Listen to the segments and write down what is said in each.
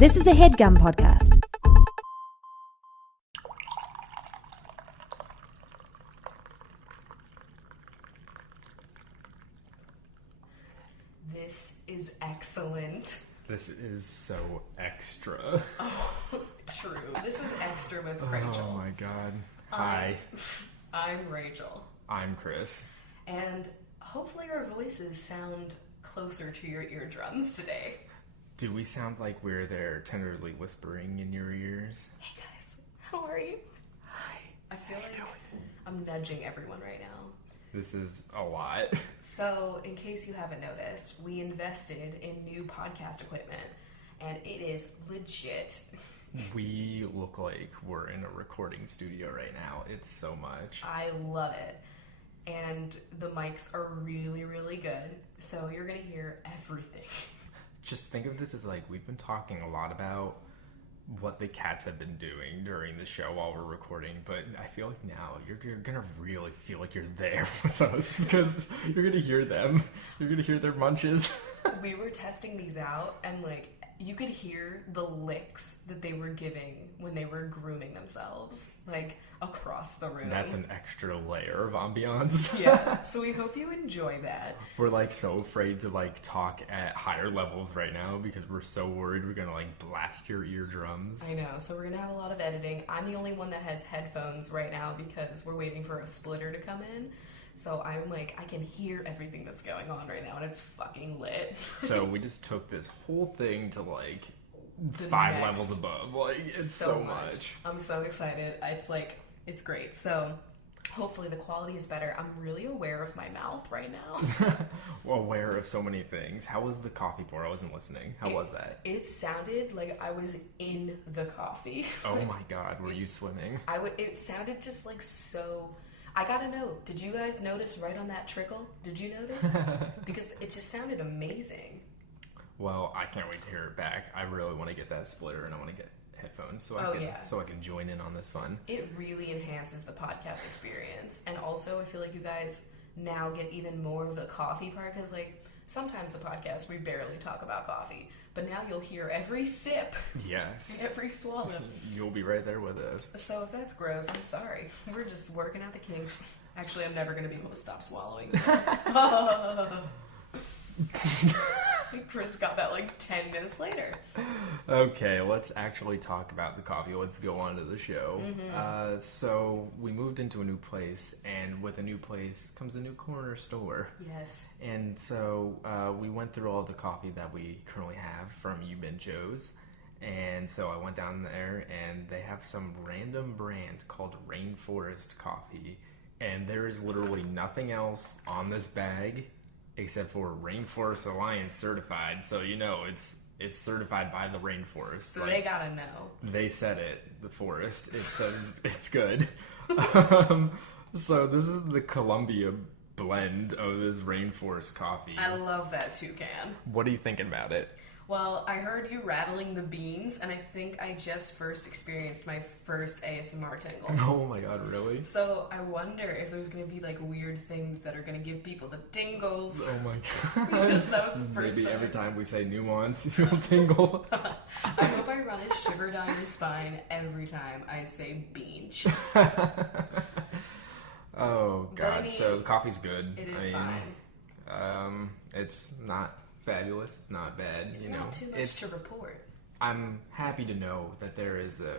This is a HeadGum podcast. This is excellent. This is so extra. Oh, true. This is extra with Rachel. Oh my god. Hi. I'm Rachel. I'm Chris. And hopefully our voices sound closer to your eardrums today. Do we sound like we're there tenderly whispering in your ears? Hey guys, how are you? Hi. I feel like I'm nudging everyone right now. This is a lot. So, in case you haven't noticed, we invested in new podcast equipment, and it is legit. We look like we're in a recording studio right now. It's so much. I love it. And the mics are really, really good, so you're going to hear everything. Just think of this as like we've been talking a lot about what the cats have been doing during the show while we're recording, but I feel like now you're gonna really feel like you're there with us because you're gonna hear them. You're gonna hear their munches. We were testing these out, and like you could hear the licks that they were giving when they were grooming themselves, like across the room. That's an extra layer of ambiance. Yeah, so we hope you enjoy that. We're like so afraid to like talk at higher levels right now because we're so worried we're gonna like blast your eardrums. I know, so we're gonna have a lot of editing. I'm the only one that has headphones right now because we're waiting for a splitter to come in. So I'm like, I can hear everything that's going on right now, and it's fucking lit. So we just took this whole thing to like The 5 next. levels above. Like, it's so much. I'm so excited. It's great. So hopefully the quality is better. I'm really aware of my mouth right now. Aware of so many things. How was the coffee pour? I wasn't listening. How was that? It sounded like I was in the coffee. Oh my god, were you swimming? It sounded just like so... I gotta know, did you guys notice right on that trickle? Did you notice? Because it just sounded amazing. Well, I can't wait to hear it back. I really want to get that splitter and I want to get headphones so I can join in on this fun. It really enhances the podcast experience. And also, I feel like you guys now get even more of the coffee part, because like sometimes the podcast we barely talk about coffee, but now you'll hear every sip. Yes. Every swallow. You'll be right there with us. So if that's gross, I'm sorry. We're just working out the kinks. Actually, I'm never going to be able to stop swallowing. Chris got that like 10 minutes later. Okay, let's actually talk about the coffee. Let's go on to the show. Mm-hmm. So we moved into a new place, and with a new place comes a new corner store. Yes. And so we went through all the coffee that we currently have from You've Joe's. And so I went down there, and they have some random brand called Rainforest Coffee. And there is literally nothing else on this bag except for Rainforest Alliance certified. So, you know, it's certified by the rainforest. So like, they gotta know. They said it, the forest. It says it's good. So this is the Columbia blend of this Rainforest coffee. I love that toucan. What are you thinking about it? Well, I heard you rattling the beans, and I think I just first experienced my first ASMR tingle. Oh my god, really? So I wonder if there's going to be like weird things that are going to give people the tingles. Oh my god. Because that was the first Maybe time. every time we say nuance, you'll tingle. I hope I run a shiver down your spine every time I say beach. Oh god, I mean, so the coffee's good. It is fine. It's not fabulous, it's not bad. It's not too much to report. I'm happy to know that there is a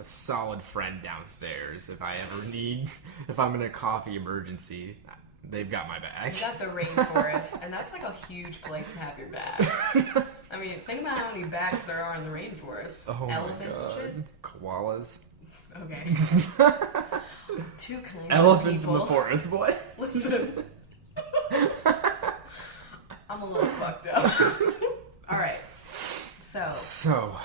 solid friend downstairs if I'm in a coffee emergency, they've got my back. You got the rainforest, and that's like a huge place to have your back. I mean, think about how many backs there are in the rainforest. Oh Elephants my god. and shit? Koalas. Okay. Two kinds Elephants of people. in the forest, boy. Listen. I'm a little fucked up. Alright. So,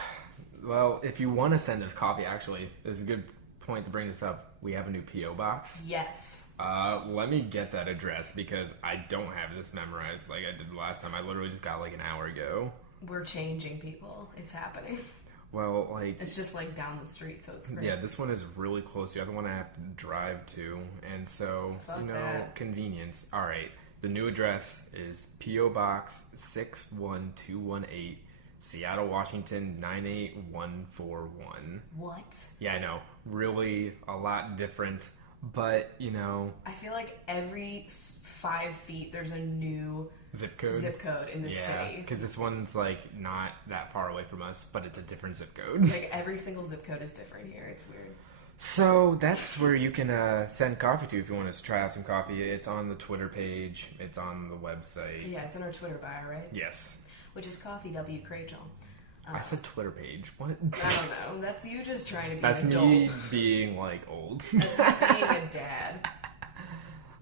well, if you want to send us coffee, actually, this is a good point to bring this up. We have a new P.O. box. yes. Let me get that address because I don't have this memorized like I did last time. I literally just got like an hour ago. We're changing people. It's happening. Well, like... It's just like down the street, so it's great. Yeah, this one is really close. The other one I have to drive to. And so, Fuck that. Convenience. Alright, the new address is P.O. Box 61218, Seattle, Washington, 98141. What? Yeah, I know. Really a lot different. But, you know... I feel like every 5 feet there's a new zip code in the city. Yeah, because this one's, like, not that far away from us, but it's a different zip code. Like, every single zip code is different here. It's weird. So, that's where you can send coffee to if you want to try out some coffee. It's on the Twitter page. It's on the website. Yeah, it's in our Twitter bio, right? Yes. Which is CoffeeWithChrachel. I said Twitter page. What? I don't know. That's you just trying to be That's an adult. me being, like, old. That's you being a dad.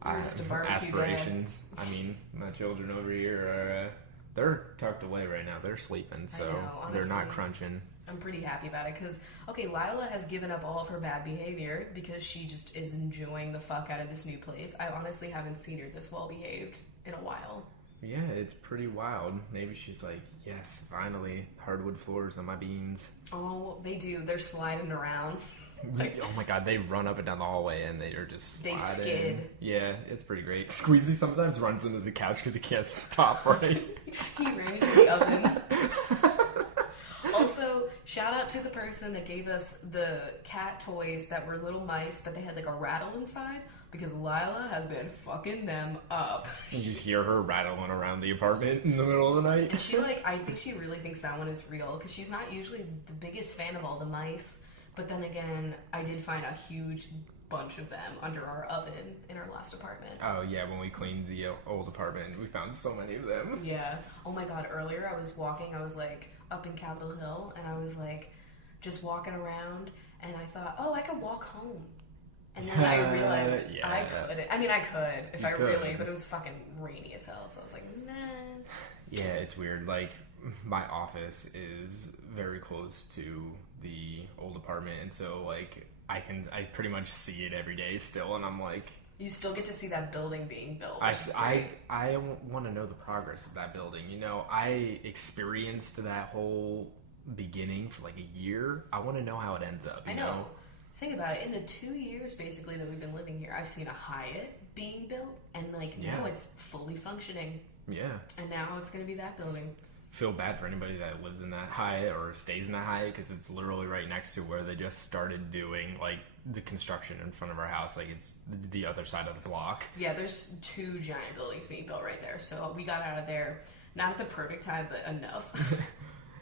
You're just a barbecue aspirations. Dad. I mean, my children over here are... they're tucked away right now. They're sleeping, so they're not crunching. I'm pretty happy about it because, okay, Lila has given up all of her bad behavior because she just is enjoying the fuck out of this new place. I honestly haven't seen her this well behaved in a while. Yeah, it's pretty wild. Maybe she's like, yes, finally, hardwood floors on my beans. Oh, they do. They're sliding around. Oh my god, they run up and down the hallway and they are just sliding. They skid. Yeah, it's pretty great. Squeezy sometimes runs into the couch because he can't stop, right? He ran into the oven. Also, shout out to the person that gave us the cat toys that were little mice, but they had like a rattle inside, because Lila has been fucking them up. You just hear her rattling around the apartment in the middle of the night. And she I think she really thinks that one is real, because she's not usually the biggest fan of all the mice. But then again, I did find a huge bunch of them under our oven in our last apartment. Oh yeah, when we cleaned the old apartment, we found so many of them. Yeah. Oh my god, earlier I was walking, I was like up in Capitol Hill, and I was like just walking around, and I thought, oh, I could walk home. And then I realized I couldn't. I mean, I could if I really, but it was fucking rainy as hell, so I was like, nah. Yeah, it's weird. Like, my office is very close to the old apartment, and so like I pretty much see it every day still, and I'm like, you still get to see that building being built. I want to know the progress of that building. You know, I experienced that whole beginning for like a year. I want to know how it ends up. You know? Think about it. In the 2 years basically that we've been living here, I've seen a Hyatt being built, and like now it's fully functioning. Yeah. And now it's going to be that building. Feel bad for anybody that lives in that Hyatt or stays in that Hyatt, because it's literally right next to where they just started doing like the construction in front of our house. Like, it's the other side of the block. Yeah, there's 2 giant buildings being built right there. So we got out of there not at the perfect time, but enough.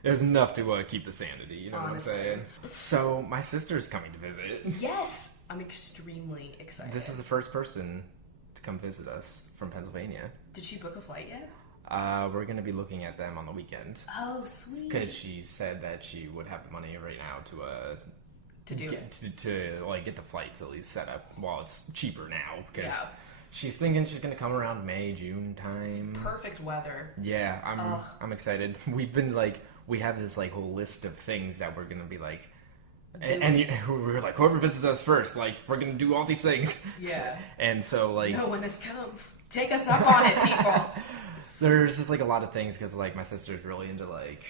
It was enough to keep the sanity, you know. Honestly. What I'm saying? So my sister's coming to visit. Yes! I'm extremely excited. This is the first person to come visit us from Pennsylvania. Did she book a flight yet? We're going to be looking at them on the weekend. Oh, sweet. Because she said that she would have the money right now to get the flights at least set up while it's cheaper now. Because she's thinking she's going to come around May, June time. Perfect weather. Yeah, I'm excited. We've been like, we have this like whole list of things that we're going to be like, and we were like, whoever visits us first, like, we're going to do all these things. Yeah. And so like, no one has come. Take us up on it, people. There's just like a lot of things, because like my sister's really into like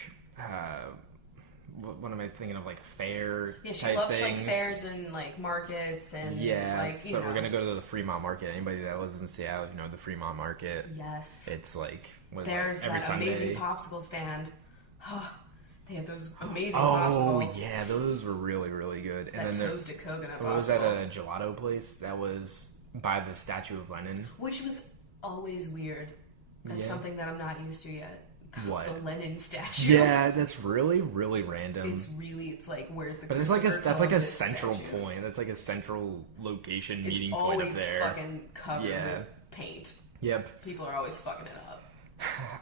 what am I thinking of, like fair yeah, she type loves things. Like fairs and like markets and like, so we're gonna go to the Fremont Market. Anybody that lives in Seattle, you know the Fremont Market. Yes, it's like there's every that Sunday. Amazing popsicle stand. They have those amazing popsicles. Oh yeah, those were really really good. That and then toasted coconut popsicle. It was at a gelato place that was by the statue of Lenin, which was always weird. That's something that I'm not used to yet. What? The Lenin statue. Yeah, that's really, really random. It's like, where's the? But that's like a central point. That's like a central location meeting point up there. It's always fucking covered with paint. Yep. People are always fucking it up.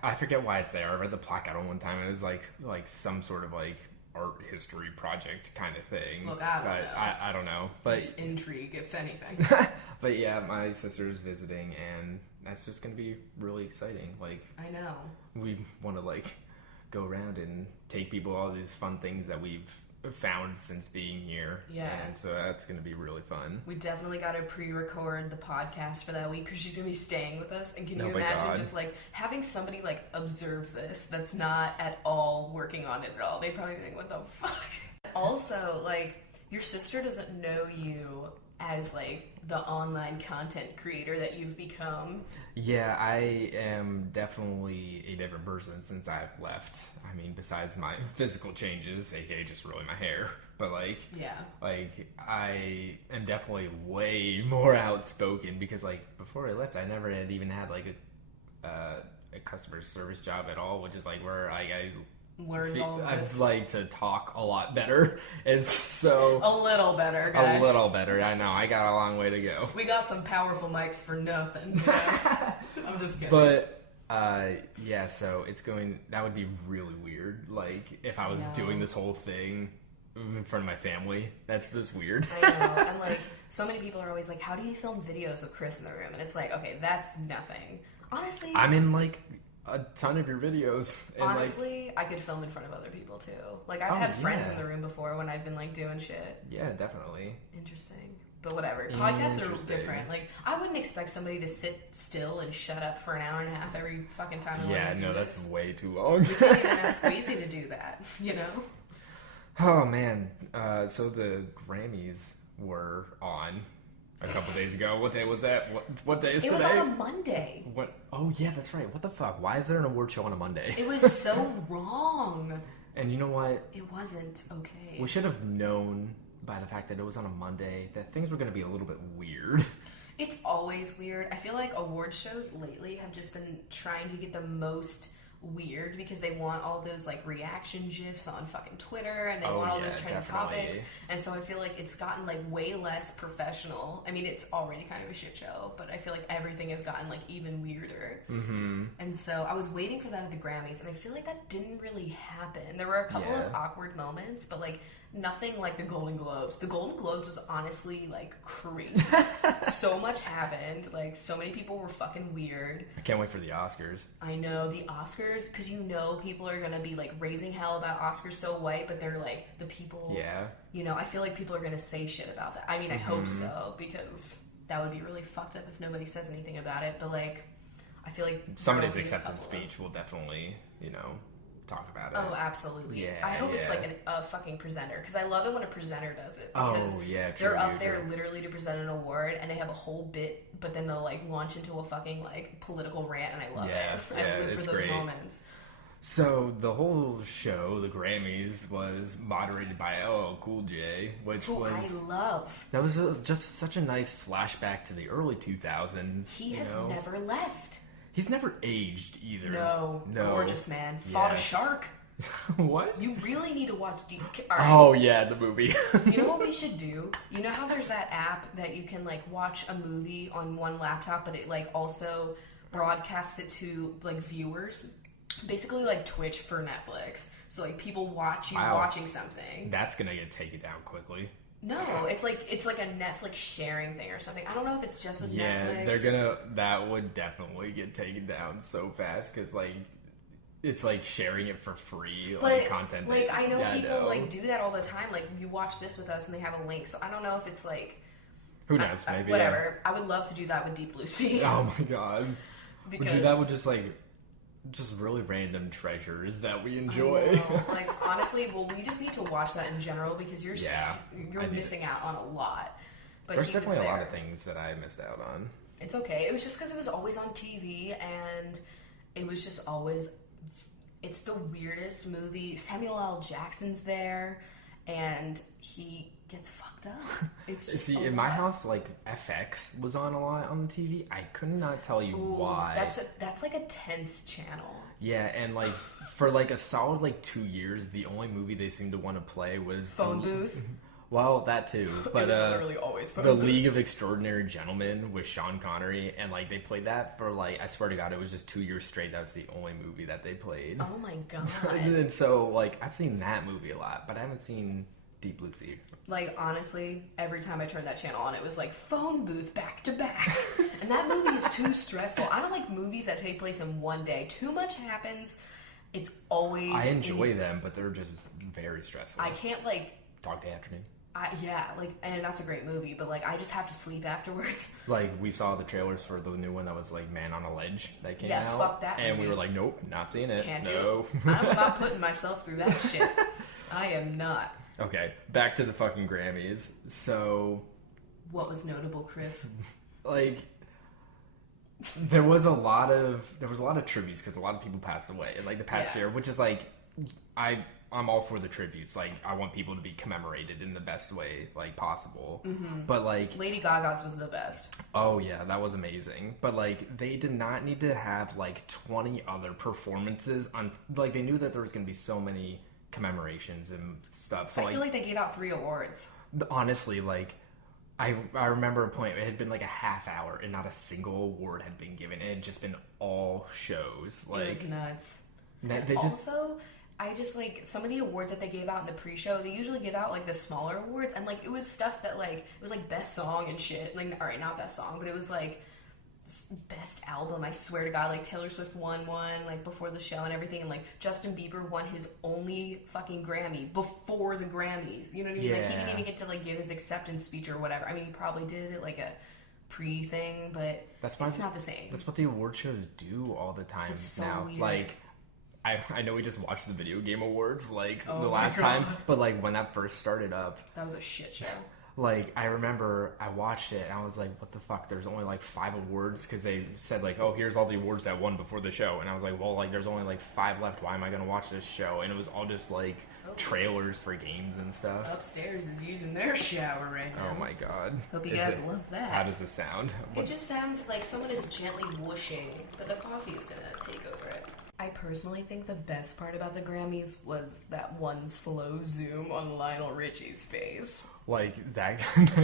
I forget why it's there. I read the plaque out on one time. It was like some sort of like art history project kind of thing. Look, I don't know. But it's intrigue, if anything. But yeah, my sister's visiting, and that's just gonna be really exciting. Like, I know. We want to like go around and take people all these fun things that we've found since being here. Yeah. And so that's gonna be really fun. We definitely got to pre-record the podcast for that week, because she's gonna be staying with us. And can you imagine just like having somebody like observe this that's not at all working on it at all? They probably think, what the fuck? Also, like, your sister doesn't know you as like the online content creator that you've become? Yeah, I am definitely a different person since I've left. I mean, besides my physical changes, aka just really my hair. But like, yeah, like I am definitely way more outspoken because like before I left, I never had even had like a customer service job at all, which is like where I learned all of this. I'd like to talk a lot better. And so a little better, guys. A little better. I know. I got a long way to go. We got some powerful mics for nothing. You know? I'm just kidding. But yeah, so that would be really weird. Like if I was doing this whole thing in front of my family, that's just weird. I know. And like so many people are always like, how do you film videos with Chris in the room? And it's like, okay, that's nothing. Honestly, I'm in like a ton of your videos. And honestly, I could film in front of other people too. Like I've had friends in the room before when I've been like doing shit. Yeah, definitely. Interesting. But whatever. Podcasts are different. Like I wouldn't expect somebody to sit still and shut up for an hour and a half every fucking time I want to do that's this. way too long. You can't even ask Squeezy to do that, you know? Oh man. So the Grammys were on a couple days ago. What day was that? What day is today? It was on a Monday. What? Oh yeah, that's right. What the fuck? Why is there an award show on a Monday? It was so wrong. And you know what? It wasn't okay. We should have known by the fact that it was on a Monday that things were going to be a little bit weird. It's always weird. I feel like award shows lately have just been trying to get the most weird because they want all those like reaction gifs on fucking Twitter and they want all those trending topics, and so I feel like it's gotten like way less professional. I mean, it's already kind of a shit show, but I feel like everything has gotten like even weirder. And so I was waiting for that at the Grammys, and I feel like that didn't really happen. There were a couple of awkward moments, but like nothing like the Golden Globes. The Golden Globes was honestly like crazy. So much happened. Like so many people were fucking weird. I can't wait for the Oscars. I know the Oscars, because you know people are gonna be like raising hell about Oscars so white, but they're like the people. Yeah. You know, I feel like people are gonna say shit about that. I mean, I hope so, because that would be really fucked up if nobody says anything about it. But like, I feel like somebody's acceptance speech will definitely, talk about it. Oh, absolutely. Yeah, I hope it's like a fucking presenter, because I love it when a presenter does it. Oh, Because yeah, they're up there literally to present an award, and they have a whole bit, but then they'll like launch into a fucking like political rant, and I love it. I live for those moments. So the whole show, the Grammys, was moderated by LL Cool J, which was I love. That was just such a nice flashback to the early 2000s. He has never left. He's never aged either. No. Gorgeous man. Fought a shark. What? You really need to watch Deep. Right. Oh yeah, the movie. You know what we should do? You know how there's that app that you can like watch a movie on one laptop, but it like also broadcasts it to like viewers, basically like Twitch for Netflix. So like people watch you watching something. That's gonna get taken down quickly. No, it's like a Netflix sharing thing or something. I don't know if it's just with Netflix. Yeah, that would definitely get taken down so fast because like it's like sharing it for free, like content. Like I know people like do that all the time. Like you watch this with us and they have a link. So I don't know if it's like who knows, maybe whatever. Yeah. I would love to do that with Deep Blue Sea. Oh my god, because would do that with just really random treasures that we enjoy. Like honestly, well, we just need to watch that in general because you're missing out on a lot. But there's definitely a lot of things that I missed out on. It's okay. It was just because it was always on TV and it was just always. It's the weirdest movie. Samuel L. Jackson's there, and he gets fucked up. It's just in my house, like FX was on a lot on the TV. I could not tell you why. That's like a tense channel. Yeah, and like for like a solid like 2 years, the only movie they seemed to want to play was Phone Booth. Well, that too, but it was literally always the League of Extraordinary Gentlemen with Sean Connery, and like they played that for like I swear to God, it was just 2 years straight. That was the only movie that they played. Oh my god! And so like I've seen that movie a lot, but I haven't seen Deep Blue Sea. Like honestly, every time I turned that channel on, it was like Phone Booth back to back, and that movie is too stressful. I don't like movies that take place in one day. Too much happens. It's always. I enjoy them, but they're just very stressful. I can't like Dog Day Afternoon. And that's a great movie, but like I just have to sleep afterwards. Like we saw the trailers for the new one that was like Man on a Ledge that came out. Yeah, fuck that movie. And we were like, nope, not seeing it. Can't do it. I'm not putting myself through that shit. I am not. Okay, back to the fucking Grammys. So What was notable, Chris? Like, there was a lot of tributes because a lot of people passed away in like the past year, which is like I'm all for the tributes. Like, I want people to be commemorated in the best way like possible. But like Lady Gaga's was the best. Oh yeah, that was amazing. But like they did not need to have like 20 other performances on. Like, they knew that there was going to be so many commemorations and stuff. So I feel like they gave out 3 awards. Honestly, like. I remember a point, it had been like a half hour and not a single award had been given. It had just been all shows. Like, it was nuts. Also, I just like some of the awards that they gave out in the pre-show, they usually give out like the smaller awards, and like it was stuff that like, it was like best song and shit. Like, alright, not best song, but it was like best album. I swear to God, like Taylor Swift won one like before the show and everything, and like Justin Bieber won his only fucking Grammy before the Grammys. You know what I mean? Like, he didn't even get to like give his acceptance speech or whatever. I mean, he probably did it like a pre-thing, but it's not the same. That's what the award shows do all the time. It's so now. weird. Like, I know we just watched the video game awards like the my last God. time, but like when that first started up, That was a shit show. like, I remember I watched it and I was like, what the fuck? There's only like 5 awards because they said like, oh, here's all the awards that won before the show. And I was like, well, like, there's only like 5 left. Why am I going to watch this show? And it was all just like trailers for games and stuff. Upstairs is using their shower right now. Oh my God. Hope you guys love that. How does it sound? It just sounds like someone is gently whooshing, but the coffee is going to take over it. I personally think the best part about the Grammys was that one slow zoom on Lionel Richie's face. Like, that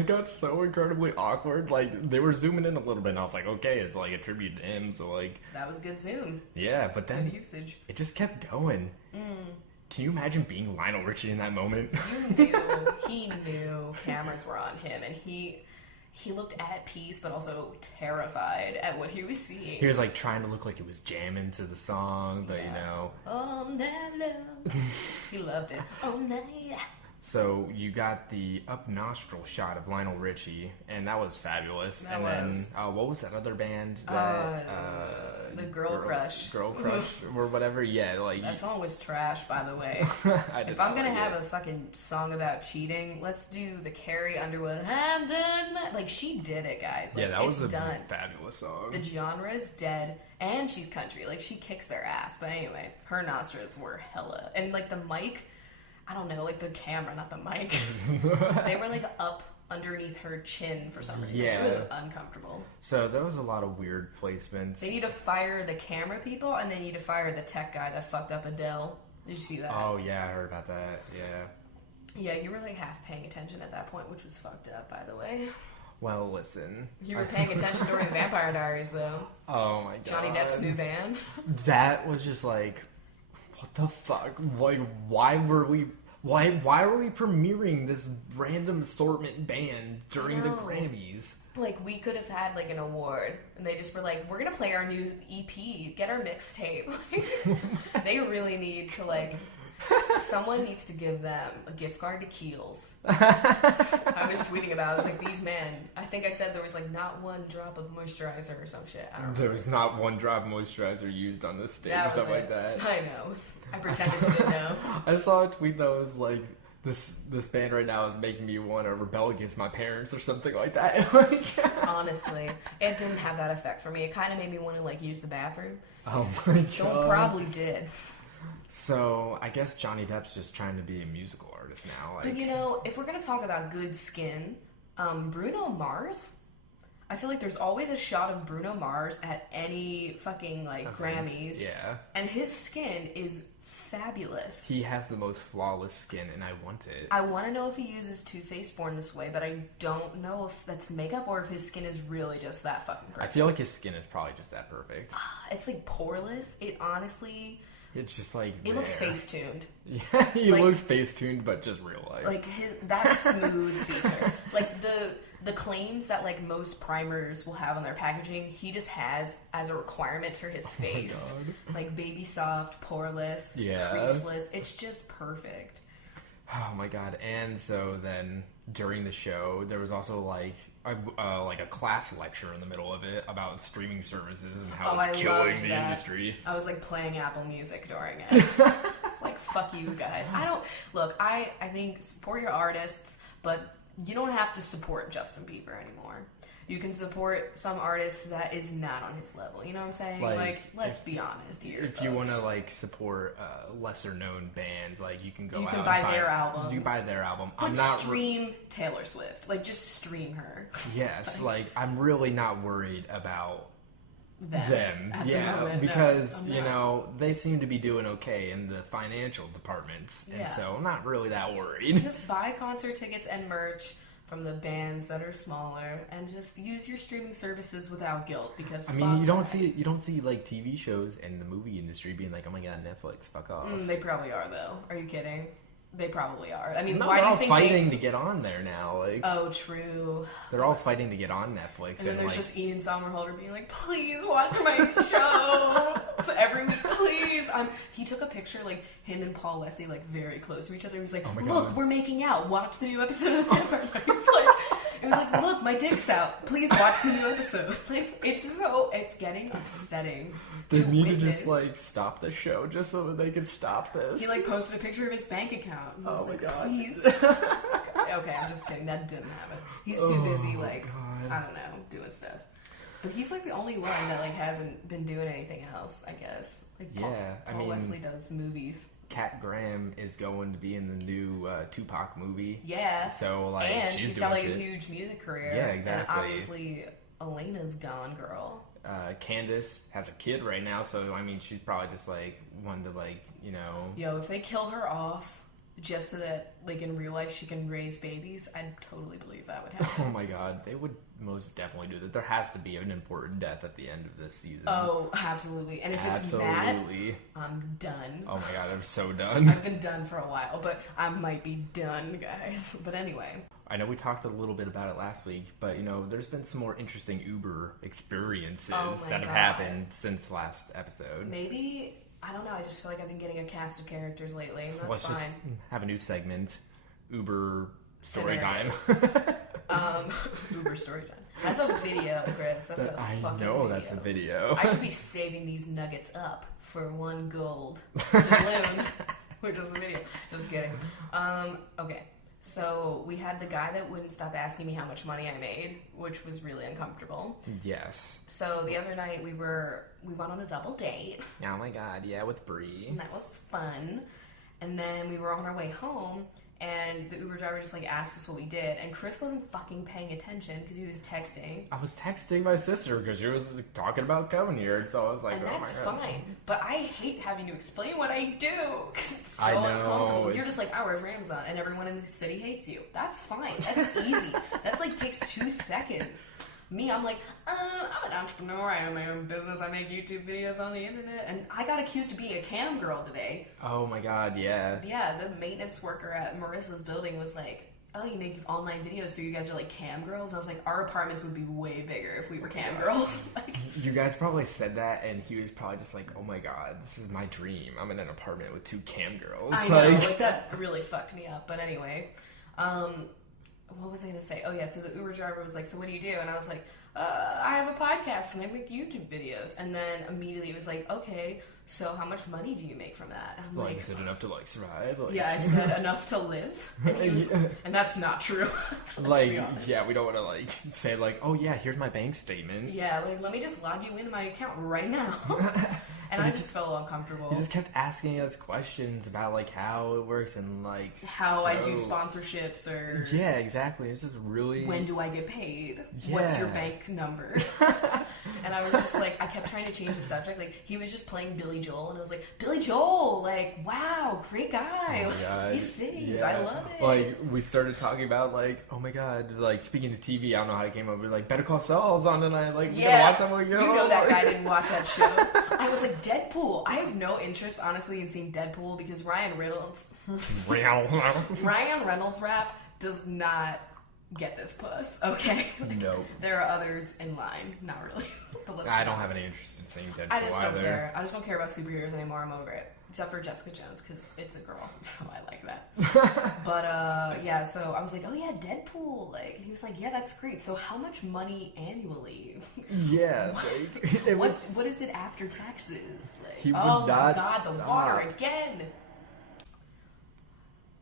got so incredibly awkward. Like, they were zooming in a little bit, and I was like, okay, it's like a tribute to him, so like... That was a good zoom. Yeah, but then Good usage. It just kept going. Can you imagine being Lionel Richie in that moment? He knew cameras were on him, and he looked at peace, but also terrified at what he was seeing. He was like trying to look like he was jamming to the song, but you know. All night long. He loved it. All night. So you got the up nostril shot of Lionel Richie, and that was fabulous. That was. Then what was that other band? That, the Girl Crush. Girl Crush or whatever. Yeah, like that song was trash, by the way. If I'm gonna have a fucking song about cheating, let's do the Carrie Underwood. I've done that. Like, she did it, guys. Like, yeah, that was a done. fabulous song. The genre is dead, and she's country. Like, she kicks their ass. But anyway, her nostrils were hella, and like the mic. I don't know, like the camera, not the mic. They were like up underneath her chin for some reason. Yeah. It was uncomfortable. So there was a lot of weird placements. They need to fire the camera people, and they need to fire the tech guy that fucked up Adele. Did you see that? Oh yeah, I heard about that. Yeah. Yeah, you were like half paying attention at that point, which was fucked up, by the way. Well, listen. You were paying attention during Vampire Diaries, though. Oh my God. Johnny Depp's new band. That was just like, what the fuck? Like, why were we premiering this random assortment band during the Grammys? Like, we could have had like an award, and they just were like, we're gonna play our new EP, get our mixtape. Like, they really need to like, someone needs to give them a gift card to Kiehl's. I was tweeting about it. I was like, these men, I think I said there was like not one drop of moisturizer or some shit. I don't know. There was not one drop of moisturizer used on this stage or something like that. I know. I pretended to know. I saw a tweet that was like, this band right now is making me want to rebel against my parents or something like that. Honestly, it didn't have that effect for me. It kind of made me want to like use the bathroom. Oh my God. So it probably did. So I guess Johnny Depp's just trying to be a musical artist now. Like... But you know, if we're gonna talk about good skin, Bruno Mars. I feel like there's always a shot of Bruno Mars at any fucking like Grammys. Yeah. And his skin is fabulous. He has the most flawless skin, and I want it. I want to know if he uses Too Faced Born This Way, but I don't know if that's makeup or if his skin is really just that fucking perfect. I feel like his skin is probably just that perfect. It's like poreless. It honestly... It's just like it looks face-tuned. Yeah, he like, looks face-tuned, but just real life. Like that smooth feature. Like the claims that like most primers will have on their packaging, he just has as a requirement for his face. Like baby soft, poreless, creaseless. It's just perfect. Oh my God. And so then during the show, there was also like a class lecture in the middle of it about streaming services and how it's killing the industry. I was like playing Apple Music during it. It's like, fuck you guys. I think support your artists, but You don't have to support Justin Bieber anymore. You can support some artist that is not on his level. You know what I'm saying? Like let's be honest here. If you want to like support a lesser known band, like you can go. You out can and buy their albums. You buy their album. But stream Taylor Swift. Like just stream her. Yes, like I'm really not worried about them. Yeah, moment, because you know they seem to be doing okay in the financial departments, and so I'm not really that worried. Just buy concert tickets and merch from the bands that are smaller, and just use your streaming services without guilt. Because I mean, you don't see like TV shows and the movie industry being like, oh my god, Netflix, fuck off. They probably are though. Are you kidding? They probably are. I mean, no, why do you think they're all fighting to get on there now? Like, oh, true. They're all fighting to get on Netflix, and then there's like, just Ian Somerhalder being like, "Please watch my show every week, please." He took a picture, like him and Paul Wesley, like very close to each other. He was like, oh "Look, we're making out. Watch the new episode of the Vampire." It was like, "Look, my dick's out. Please watch the new episode." Like, it's getting upsetting. They need to just like stop the show just so that they can stop this. He like posted a picture of his bank account. He was like, God. "Please." Okay, I'm just kidding. That didn't happen. He's too busy, like, God. I don't know, doing stuff. But he's like the only one that like hasn't been doing anything else, I guess. Like, Paul Wesley does movies. Kat Graham is going to be in the new Tupac movie. Yeah. So like, and she's got like a huge music career. Yeah, exactly. And obviously, Elena's gone, girl. Candace has a kid right now, so I mean, she's probably just like wanted to like, you know. Yo, if they killed her off just so that like in real life she can raise babies, I'd totally believe that would happen. Oh my god, they would most definitely do that. There has to be an important death at the end of this season. Oh, absolutely. And if it's Matt, I'm done. Oh my god, I'm so done. I've been done for a while, but I might be done, guys. But anyway. I know we talked a little bit about it last week, but you know, there's been some more interesting Uber experiences that have happened since last episode. Maybe, I don't know, I just feel like I've been getting a cast of characters lately, and that's fine. Let's just have a new segment, Uber Story Time. Uber Story Time. That's a video, Chris. That's a fucking video. I know that's a video. I should be saving these nuggets up for one gold doubloon, which is a video. Just kidding. Okay. So we had the guy that wouldn't stop asking me how much money I made, which was really uncomfortable. Yes. So the other night we went on a double date. Oh my god, yeah, with Bree. And that was fun. And then we were on our way home, and the Uber driver just like asked us what we did, and Chris wasn't fucking paying attention because he was texting. I was texting my sister because she was talking about coming here, so I was like, and oh that's my god. fine. But I hate having to explain what I do because it's so I know, uncomfortable. You're just like, I work for Amazon, and everyone in this city hates you. That's fine. That's easy. That's like takes 2 seconds. Me, I'm like, I'm an entrepreneur. I own my own business. I make YouTube videos on the internet. And I got accused of being a cam girl today. Oh my god, yeah. Yeah, the maintenance worker at Marissa's building was like, oh, you make online videos, so you guys are like cam girls? And I was like, our apartments would be way bigger if we were cam girls. Like, you guys probably said that, and he was probably just like, oh my god, this is my dream. I'm in an apartment with 2 cam girls. I know, like that really fucked me up. But anyway, what was I going to say? Oh, yeah, so the Uber driver was like, so what do you do? And I was like, I have a podcast and I make YouTube videos. And then immediately it was like, okay, so how much money do you make from that? And I'm like, is it enough to like survive? Like... Yeah, I said enough to live. And he was, and that's not true. Like, yeah, we don't want to like say like, oh yeah, here's my bank statement. Yeah, like let me just log you into my account right now. And I just felt uncomfortable. He just kept asking us questions about like how it works and like how I do sponsorships or yeah, exactly. It's just really when do I get paid? Yeah. What's your bank number? And I was just like, I kept trying to change the subject. Like he was just playing Billy Joel, and I was like, Billy Joel, like wow, great guy. Oh he sings. Yeah. I love it. Like we started talking about like, oh my god, like speaking of TV, I don't know how it came up. We're like, Better Call Saul's on tonight. Like, you gonna watch that one? You know that guy didn't watch that show. I was like, Deadpool. I have no interest, honestly, in seeing Deadpool because Ryan Reynolds rap does not get this puss. Okay. No. There are others in line. Not really. But I don't have any interest in seeing Deadpool. I just don't care. I just don't care about superheroes anymore. I'm over it. Except for Jessica Jones, because it's a girl, so I like that. But, yeah, so I was like, oh, yeah, Deadpool. Like, and he was like, yeah, that's great. So how much money annually? Yeah. Like, what is it after taxes? Like, he would oh, not my God, stop. the water again.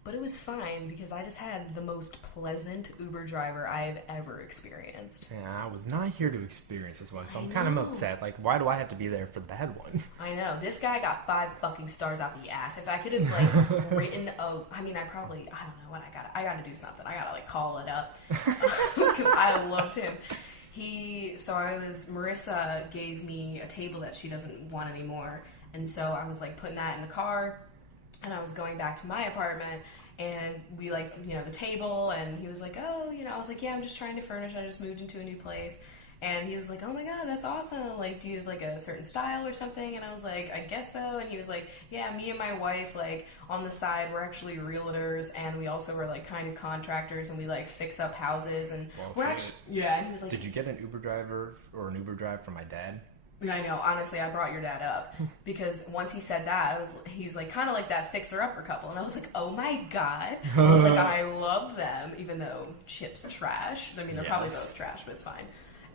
But it it was fine because I just had the most pleasant Uber driver I've ever experienced. Yeah, I was not here to experience this one, so I'm kind of upset. Like, why do I have to be there for the bad one? I know. This guy got 5 fucking stars out the ass. If I could have, like, written I don't know what I gotta do something. I gotta, like, call it up. Because I loved him. Marissa gave me a table that she doesn't want anymore. And so I was, like, putting that in the car. And I was going back to my apartment, and we, like, the table, and he was like, oh, I was like, yeah, I'm just trying to furnish. I just moved into a new place. And he was like, oh my God, that's awesome. Like, do you have, like, a certain style or something? And I was like, I guess so. And he was like, yeah, me and my wife, like, on the side, we're actually realtors, and we also were, like, kind of contractors, and we, like, fix up houses. And we're actually, and he was like, did you get an Uber driver or an Uber drive from my dad? Yeah, I know. Honestly, I brought your dad up because once he said that, he was like kind of like that fixer-upper couple, and I was like, oh my God. I was like, I love them, even though Chip's trash. I mean, they're probably both trash, but it's fine.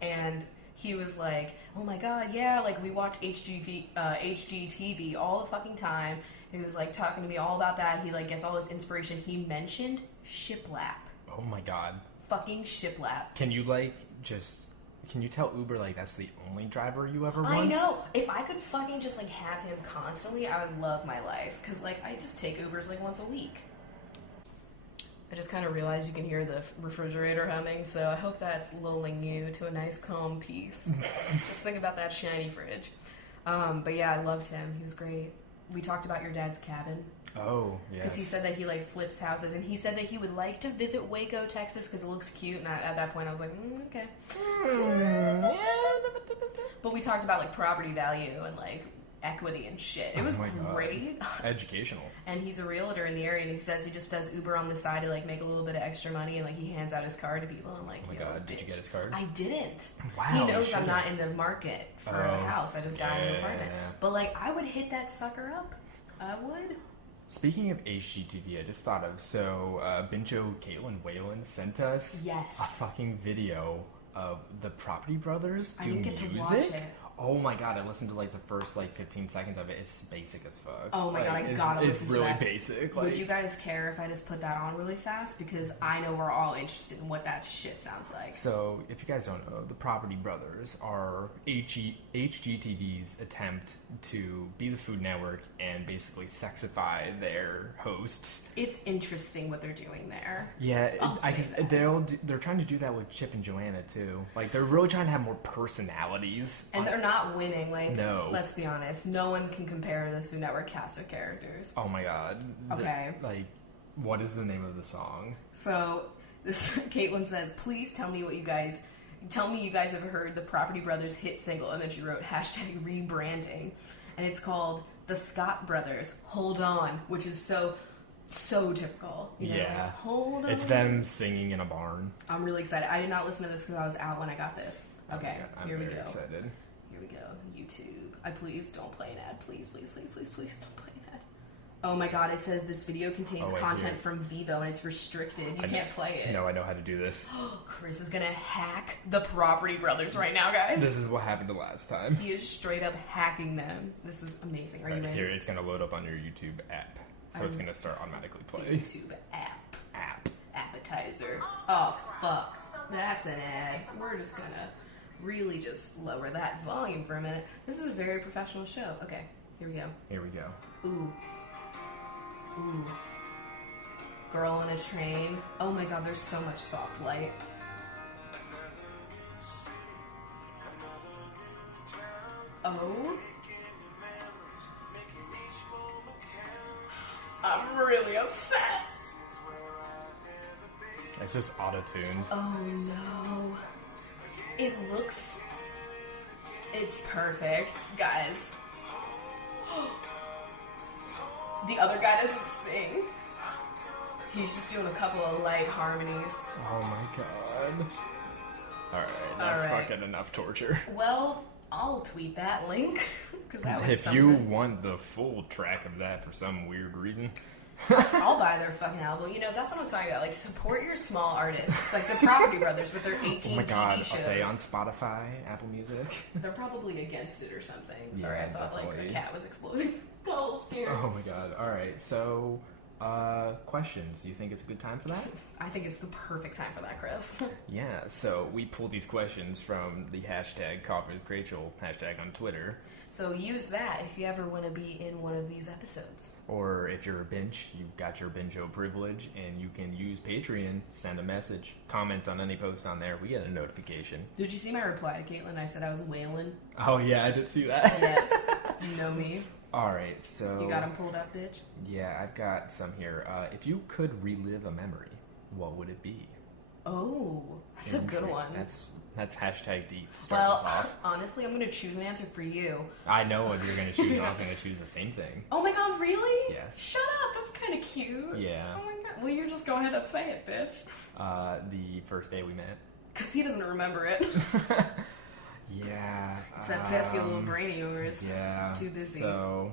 And he was like, oh my God, yeah, like we watch HGTV all the fucking time. He was like talking to me all about that. He like gets all his inspiration. He mentioned shiplap. Oh my God. Fucking shiplap. Can you tell Uber, like, that's the only driver you ever want? I know. If I could fucking just, like, have him constantly, I would love my life. Because, like, I just take Ubers, like, once a week. I just kind of realized you can hear the refrigerator humming, so I hope that's lulling you to a nice, calm peace. Just think about that shiny fridge. But, yeah, I loved him. He was great. We talked about your dad's cabin. Oh, yes. Because he said that he, like, flips houses, and he said that he would like to visit Waco, Texas, because it looks cute, and at that point I was like, okay. But we talked about, like, property value and, like, equity and shit. It was great. Educational. And he's a realtor in the area, and he says he just does Uber on the side to, like, make a little bit of extra money, and, like, he hands out his card to people. And I'm like, oh my God, did you get his card? I didn't. Wow. He knows I'm not in the market for a house. I just got an apartment. Yeah. But, like, I would hit that sucker up. I would. Speaking of HGTV, I just thought of, Bincho Caitlin Whalen sent us a fucking video of the Property Brothers do music. I didn't get to watch it. Oh my God, I listened to like the first 15 seconds of it. It's basic as fuck. Oh my God, I gotta listen to that. It's really basic. Would you guys care if I just put that on really fast? Because I know we're all interested in what that shit sounds like. So, if you guys don't know, the Property Brothers are HGTV's attempt to be the Food Network and basically sexify their hosts. It's interesting what they're doing there. Yeah, they're trying to do that with Chip and Joanna too. Like, they're really trying to have more personalities. And they're not winning. Like, no. Let's be honest. No one can compare the Food Network cast of characters. Oh my God. Okay. What is the name of the song? So, Caitlin says, please tell me you guys have heard the Property Brothers hit single. And then she wrote #rebranding. And it's called The Scott Brothers, Hold On, which is so typical. You know? Yeah. Hold on. It's them singing in a barn. I'm really excited. I did not listen to this because I was out when I got this. Okay, here we go. Excited. Here we go. YouTube. Please don't play an ad. Please don't play an ad. Oh my God, it says this video contains content from Vivo and it's restricted. You can't play it. No, I know how to do this. Chris is gonna hack the Property Brothers right now, guys. This is what happened the last time. He is straight up hacking them. This is amazing. Are you ready? Here, it's gonna load up on your YouTube app. So it's gonna start automatically playing. The YouTube app. Appetizer. Oh, fuck. That's an ad. We're just gonna really just lower that volume for a minute. This is a very professional show. Okay, here we go. Ooh. Girl on a train. Oh my God, there's so much soft light. Oh. I'm really upset. It's just auto-tuned. Oh no. It's perfect, guys. The other guy doesn't sing. He's just doing a couple of light harmonies. Oh my God. Alright, that's fucking enough torture. Well, I'll tweet that link. Because that was If you want the full track of that for some weird reason. I'll buy their fucking album. You know, that's what I'm talking about. Like, support your small artists. It's like the Property Brothers with their 18 oh my God, TV shows. Are they on Spotify, Apple Music? They're probably against it or something. Sorry, Yeah, I thought definitely. like a cat was exploding. Got a little scared. Oh my God. Alright, so Questions. Do you think it's a good time for that? I think it's the perfect time for that, Chris. Yeah, so we pulled these questions from the hashtag CoffeeWithChrachel hashtag on Twitter. So use that if you ever want to be in one of these episodes. Or if you're a bench, you've got your Benjo privilege, and you can use Patreon, send a message, comment on any post on there. We get a notification. Did you see my reply to Caitlin? I said I was wailing. Oh, yeah, I did see that. Yes, you know me. All right, so... You got them pulled up, bitch? Yeah, I've got some here. If you could relive a memory, what would it be? Oh, that's a good one. That's hashtag deep to start us off. Honestly, I'm going to choose an answer for you. I know what you're going to choose. I was going to choose the same thing. Oh my god, really? Yes. Shut up, that's kind of cute. Yeah. Oh my god. Well, you just go ahead and say it, bitch. The first day we met. Because he doesn't remember it. Yeah. It's that pesky little brain of yours. Yeah. It's too busy. So,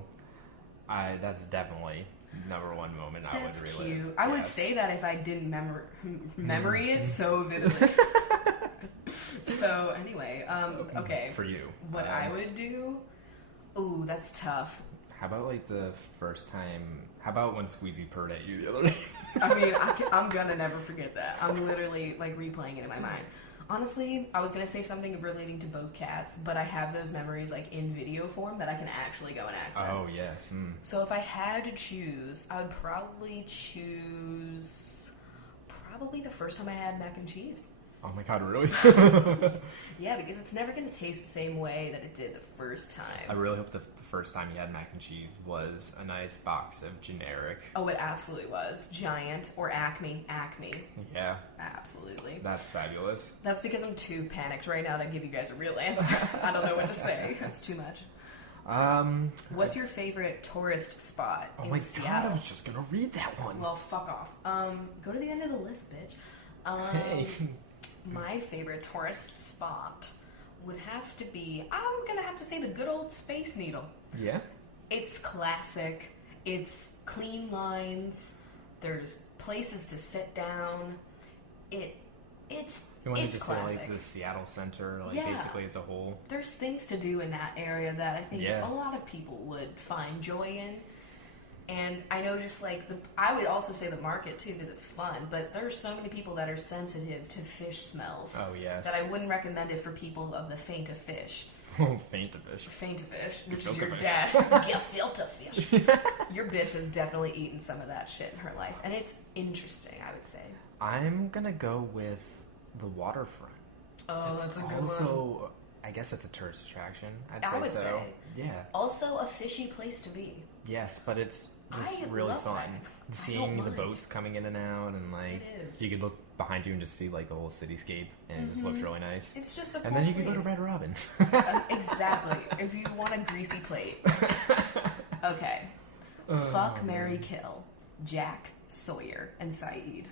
that's definitely number one moment I would relive. That's cute. I would say that if I didn't memory it so vividly. So, anyway, okay. For you. What I would do? Ooh, that's tough. How about, like, the first time... How about when Squeezy purred at you the other day? I mean, I'm gonna never forget that. I'm literally, like, replaying it in my mind. Honestly, I was going to say something relating to both cats, but I have those memories, like, in video form that I can actually go and access. Oh, yes. Mm. So if I had to choose, I would probably choose... the first time I had mac and cheese. Oh my god, really? Yeah, because it's never going to taste the same way that it did the first time. I really hope the first time you had mac and cheese was a nice box of generic. Oh, it absolutely was. Giant or Acme. Acme. Yeah. Absolutely. That's fabulous. That's because I'm too panicked right now to give you guys a real answer. I don't know what to say. That's too much. What's your favorite tourist spot in Seattle? God, I was just gonna read that one. Well, fuck off. Go to the end of the list, bitch. Hey. My favorite tourist spot would have to be, I'm gonna have to say, the good old Space Needle. Yeah? It's classic. It's clean lines. There's places to sit down. It's You wanted to classic. say, like, the Seattle Center, like, Yeah. basically as a whole? There's things to do in that area that I think Yeah. a lot of people would find joy in. And I know just, like, I would also say the market, too, because it's fun. But there are so many people that are sensitive to fish smells. Oh, yes. That I wouldn't recommend it for people of the faint of fish. Oh, faint of fish. Faint of fish, which is filter your fish. dad. You filter fish. Your bitch has definitely eaten some of that shit in her life. And it's interesting, I would say. I'm gonna go with the waterfront. Oh, that's a good one. Also, I guess it's a tourist attraction. I would so. say. Yeah. Also a fishy place to be. Yes, but it's just I really love fun. that. I Seeing don't the mind. boats coming in and out, and like It is. you could look behind you and just see like the whole cityscape, and it just looks really nice. It's just a cool And then you can go to place. Red Robin. Exactly. If you want a greasy plate. Okay. Fuck, marry, kill. Jack, Sawyer, and Saeed.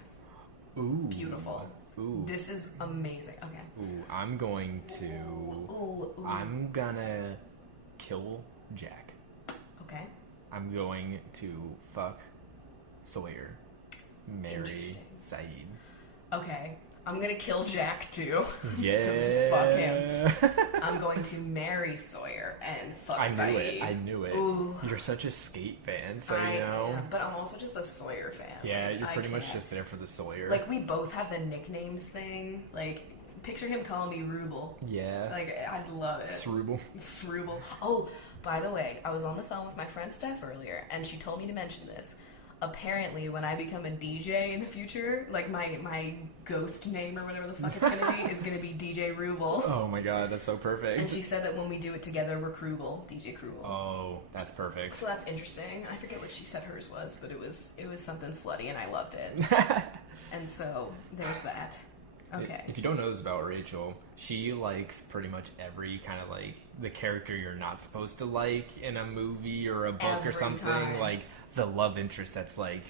Ooh. Beautiful. Ooh. This is amazing. Okay. Ooh. I'm going to. Ooh. I'm gonna kill Jack. Okay. I'm going to fuck Sawyer, marry Interesting. Saeed. Okay. I'm gonna kill Jack too. Yeah. Fuck him. I'm going to marry Sawyer and fuck Saeed. I knew it. Ooh. You're such a skate fan, so I you know. am, but I'm also just a Sawyer fan. Yeah, Like, you're I pretty much can't. just there for the Sawyer. Like, we both have the nicknames thing. Like, picture him calling me Ruble. Yeah. Like, I'd love it. Cerebral. Sruble. Oh, by the way, I was on the phone with my friend Steph earlier, and she told me to mention this. Apparently, when I become a DJ in the future, like my ghost name or whatever the fuck it's gonna be is gonna be DJ Ruble. Oh my god, that's so perfect. And she said that when we do it together, we're Krugel, DJ Krugel. Oh, that's perfect. So that's interesting. I forget what she said hers was, but it was something slutty, and I loved it. And so there's that. Okay. If you don't know this about Rachel, she likes pretty much every kind of like the character you're not supposed to like in a movie or a book Every or something. time. Like the love interest that's like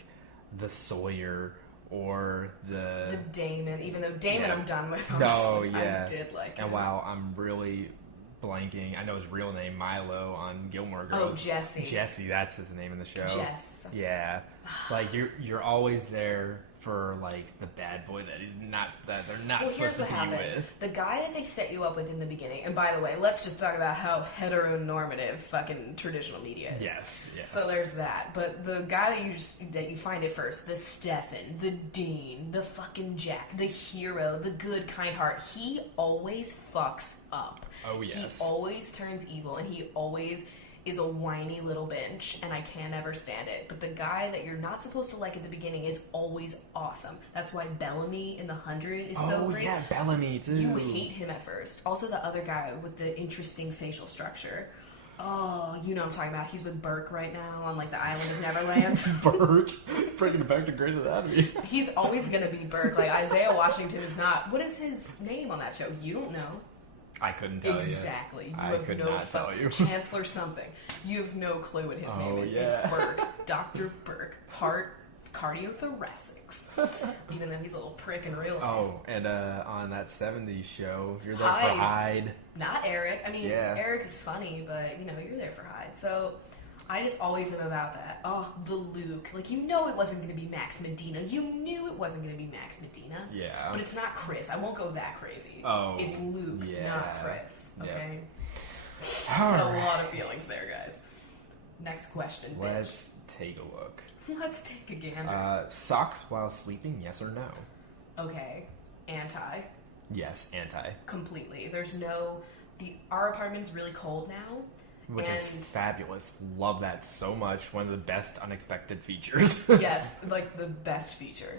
the Sawyer or The Damon, even though Damon Yeah. I'm done with. No, Honestly. yeah. I did like And him. wow, I'm really blanking. I know his real name, Milo, on Gilmore Girls. Oh, Jesse. Jesse, that's his name in the show. Jess. Yeah, like you're always there for like the bad boy that they're not Well, supposed here's to what be happens. with. The guy that they set you up with in the beginning, and by the way, let's just talk about how heteronormative fucking traditional media is. Yes. So there's that. But the guy that you find at first, the Stefan, the Dean, the fucking Jack, the hero, the good, kind heart, he always fucks up. Oh, yes. He always turns evil, and he always is a whiny little bitch, and I can't ever stand it. But the guy that you're not supposed to like at the beginning is always awesome. That's why Bellamy in The 100 is so great. Oh, yeah, Bellamy, too. You hate him at first. Also, the other guy with the interesting facial structure. Oh, you know what I'm talking about. He's with Burke right now on, like, the island of Neverland. Burke? Bringing it back to Grey's Anatomy. He's always going to be Burke. Like, Isaiah Washington is not. What is his name on that show? You don't know. I couldn't tell Exactly. you. You I have could no not tell you. Chancellor something. You have no clue what his name is. Yeah. It's Burke. Dr. Burke. Heart Cardiothoracics. Even though he's a little prick in real life. Oh, and on that 70s show, you're there Hyde. for Hyde. Not Eric. I mean, Yeah. Eric is funny, but, you know, you're there for Hyde. So, I just always am about that. Oh, the Luke. Like, you know it wasn't going to be Max Medina. You knew it wasn't going to be Max Medina. Yeah. But it's not Chris. I won't go that crazy. Oh, It's Luke, yeah. not Chris. Okay? All I had a right. lot of feelings there, guys. Next question, bitch. Let's take a look. Let's take a gander. Socks while sleeping, yes or no? Okay. Anti. Yes, anti. Completely. There's no... Our apartment's really cold now. Which and is fabulous. Love that so much. One of the best unexpected features. yes, like the best feature.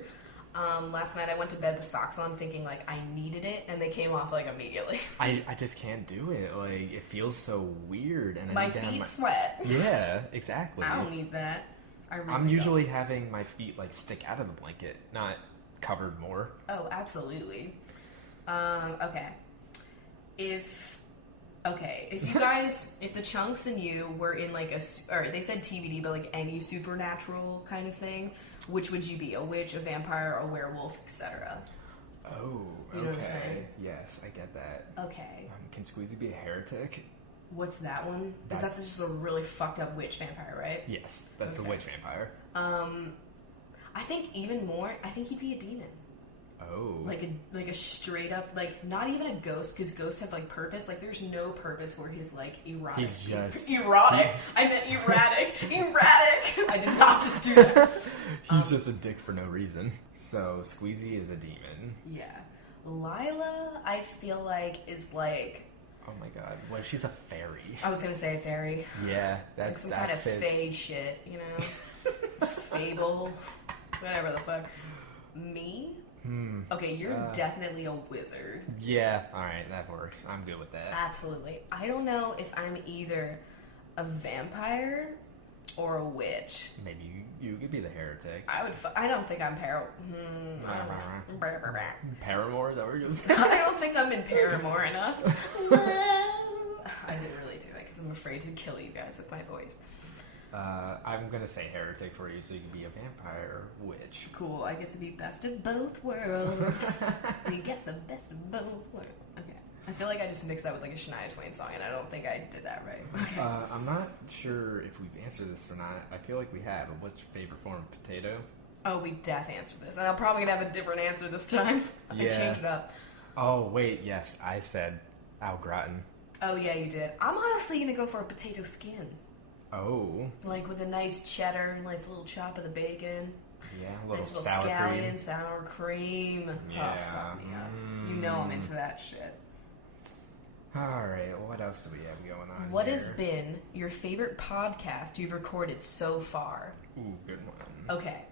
Last night I went to bed with socks on thinking like I needed it, and they came off like immediately. I just can't do it. Like, it feels so weird. And My I need to have feet sweat. Yeah, exactly. I don't need that. I really I'm don't. usually having my feet like stick out of the blanket, not covered more. Oh, absolutely. Okay. If you guys, if the Chunks and you were in like they said TBD, but like any supernatural kind of thing, which would you be? A witch, a vampire, a werewolf, etc.? Oh, You know what I'm saying? Yes, I get that. Okay. Can Squeezy be a heretic? What's that one? Because that's just a really fucked up witch vampire, right? Yes, that's Okay. a witch vampire. I think even more, I think he'd be a demon. Oh. Like a straight up, like, not even a ghost, because ghosts have like purpose. Like, there's no purpose for his like erotic. He's just erotic. I meant erratic. Erratic. I did not just do that. He's just a dick for no reason. So Squeezy is a demon. Yeah. Lila, I feel like, is like, Oh my god. Well, she's a fairy. I was gonna say a fairy. Yeah, that's Like some that kind of fits. fae shit, you know? Fable. Whatever the fuck. Me? Okay, you're definitely a wizard. Yeah, alright, that works. I'm good with that. Absolutely. I don't know if I'm either a vampire or a witch. Maybe you could be the heretic. I don't think I'm Paramore, is that what you're gonna say? I don't think I'm in Paramore enough. I didn't really do that because I'm afraid to kill you guys with my voice. I'm gonna say heretic for you, so you can be a vampire witch. Cool, I get to be best of both worlds. We get the best of both worlds. Okay. I feel like I just mixed that with like a Shania Twain song, and I don't think I did that right. Okay. I'm not sure if we've answered this or not. I feel like we have. But what's your favorite form of potato? Oh, we def answered this, and I'm probably gonna have a different answer this time. I Yeah. changed it up. Oh, wait, yes, I said au gratin. Oh yeah, you did. I'm honestly gonna go for a potato skin, Oh, like with a nice cheddar, nice little chop of the bacon, yeah, a little nice little sour scallion, cream. sour cream. Yeah. Oh, fuck me up. You know I'm into that shit. Alright, what else do we have going on What here? has been your favorite podcast you've recorded so far? Ooh, good one. Okay.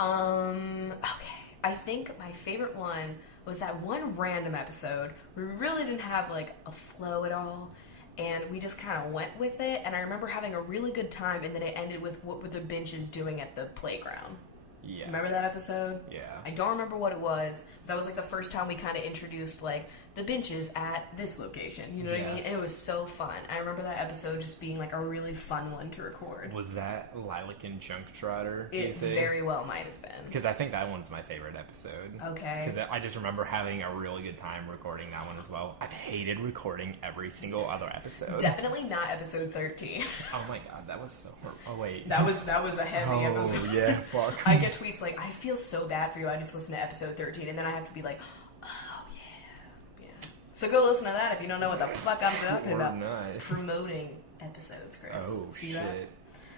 Okay. I think my favorite one was that one random episode where we really didn't have like a flow at all, and we just kind of went with it, and I remember having a really good time, and then it ended with what were the benches doing at the playground. Yes. Remember that episode? Yeah. I don't remember what it was. That was like the first time we kind of introduced like the benches at this location. You know what I mean? And it was so fun. I remember that episode just being like a really fun one to record. Was that Lilac and Junk Trotter? It very well might have been. Because I think that one's my favorite episode. Okay. Because I just remember having a really good time recording that one as well. I've hated recording every single other episode. Definitely not episode 13. Oh my god, that was so horrible. Oh wait. That was a heavy episode. Oh yeah, fuck. I get tweets like, I feel so bad for you. I just listened to episode 13, and then I have to be like, oh yeah. So go listen to that if you don't know what the fuck I'm talking about. Nice. Promoting episodes, Chris. Oh See shit. That?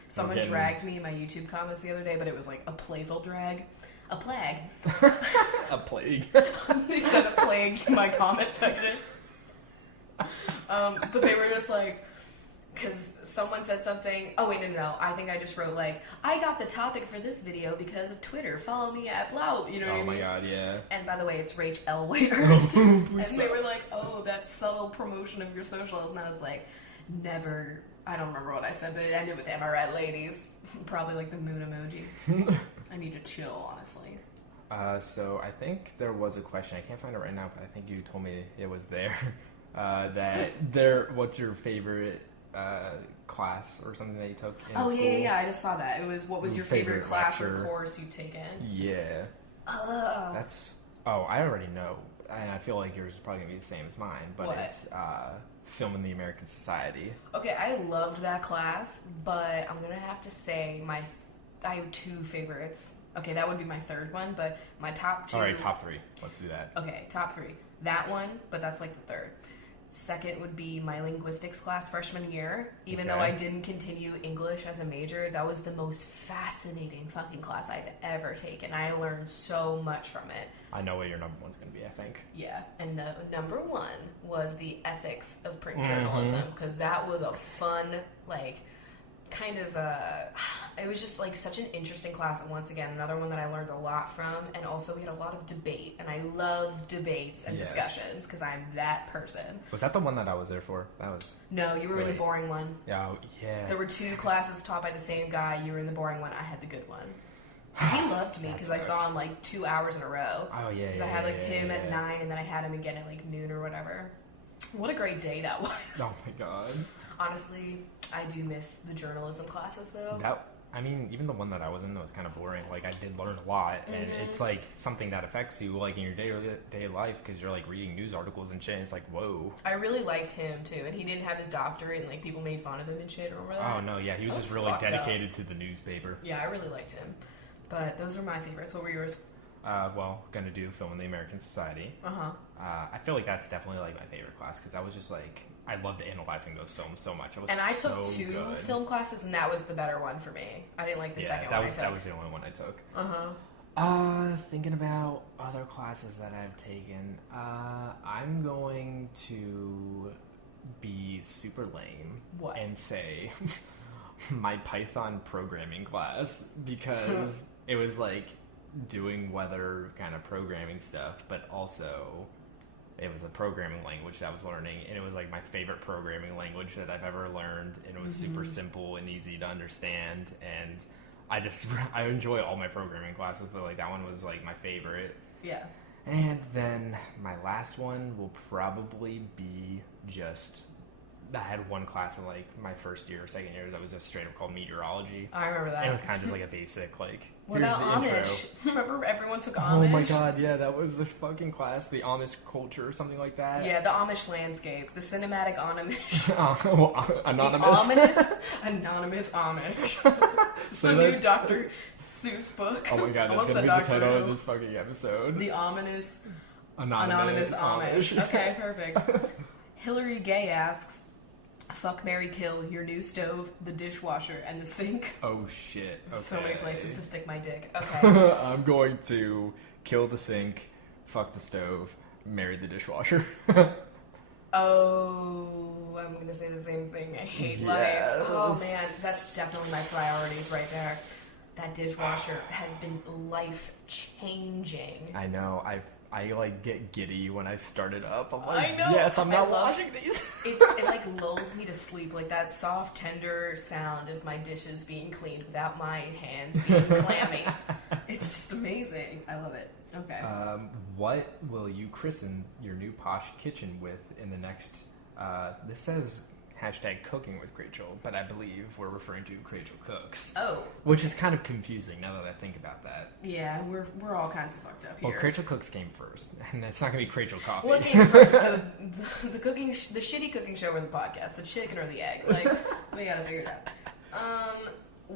Someone dragged me in my YouTube comments the other day, but it was like a playful drag. A plague. A plague. They said a plague to my comment section. But they were just like, because someone said something. Oh wait, no. I think I just wrote like, I got the topic for this video because of Twitter. Follow me at blah. You know what I mean? Oh my god, yeah. And by the way, it's Rach L. Whitehurst. And they were like, oh, that's subtle promotion of your socials. And I was like, never. I don't remember what I said, but it ended with "Am I right, ladies?" Probably like the moon emoji. I need to chill, honestly. So I think there was a question. I can't find it right now, but I think you told me it was there. What's your favorite class or something that you took in school? Yeah. I just saw that. It was, what was your favorite class or course you've taken? Yeah. I already know. And I feel like yours is probably going to be the same as mine, but it's Film in the American Society. Okay, I loved that class, but I'm going to have to say I have two favorites. Okay, that would be my third one, but my top two... Alright, top three. Let's do that. Okay, top three. That one, but that's like the third. Second would be my linguistics class freshman year. Even though I didn't continue English as a major, that was the most fascinating fucking class I've ever taken. I learned so much from it. I know what your number one's going to be, I think. Yeah, and the number one was the ethics of print journalism, because that was a fun, like, kind of, it was just, like, such an interesting class, and once again, another one that I learned a lot from, and also we had a lot of debate, and I love debates and discussions, because I'm that person. Was that the one that I was there for? No, you were in the boring one. Yeah. There were two classes taught by the same guy. You were in the boring one. I had the good one. He loved me because I saw him like 2 hours in a row. Oh, yeah. Because I had him at 9 and then I had him again at like noon or whatever. What a great day that was. Oh my god. Honestly, I do miss the journalism classes though. Even the one that I was in was kind of boring. Like, I did learn a lot, and it's like something that affects you like in your day-to-day life because you're like reading news articles and shit. And it's like, whoa. I really liked him too, and he didn't have his doctorate, and like people made fun of him and shit. Remember that? Oh no, yeah, he was just really dedicated to the newspaper. Yeah, I really liked him. But those are my favorites. What were yours? Gonna do Film in the American Society. I feel like that's definitely like my favorite class because I was just like, I loved analyzing those films so much. I took two film classes, and that was the better one for me. I didn't like the second one. That was the only one I took. Thinking about other classes that I've taken, I'm going to be super lame and say my Python programming class because it was like doing weather kind of programming stuff, but also it was a programming language that I was learning, and it was like my favorite programming language that I've ever learned, and it was super simple and easy to understand, and I enjoy all my programming classes, but like that one was like my favorite. Yeah. And then my last one will probably be just, I had one class in like my first year or second year that was just straight up called meteorology. I remember that. And it was kind of just like a basic like, what here's about the Amish? intro. Remember everyone took Amish? Oh my god, yeah, that was the fucking class, the Amish culture or something like that. Yeah, the Amish landscape, the cinematic Amish. Anonymous. The anonymous Amish. It's the new Dr. Seuss book. Oh my god, that's gonna be the title of this fucking episode. The ominous Anonymous Amish. Okay, perfect. Hillary Gay asks, fuck, marry, kill your new stove, the dishwasher, and the sink. Oh shit. Okay. So many places to stick my dick. Okay. I'm going to kill the sink, fuck the stove, marry the dishwasher. Oh, I'm going to say the same thing. I hate life. Oh man, that's definitely my priorities right there. That dishwasher has been life changing. I know. I like get giddy when I start it up. I'm like, I know. Yes, I'm not washing these. It like lulls me to sleep, like that soft, tender sound of my dishes being cleaned without my hands being clammy. It's just amazing. fancy. I love it. Okay. What will you christen your new posh kitchen with in the next... this says #CookingWithChrachel, but I believe we're referring to Chrachel Cooks. Oh. Which is kind of confusing now that I think about that. Yeah, we're all kinds of fucked up here. Well, Chrachel Cooks came first, and it's not going to be Chrachel Coffee. What came first? The cooking, the shitty cooking show or the podcast? The chicken or the egg? Like, we gotta figure it out.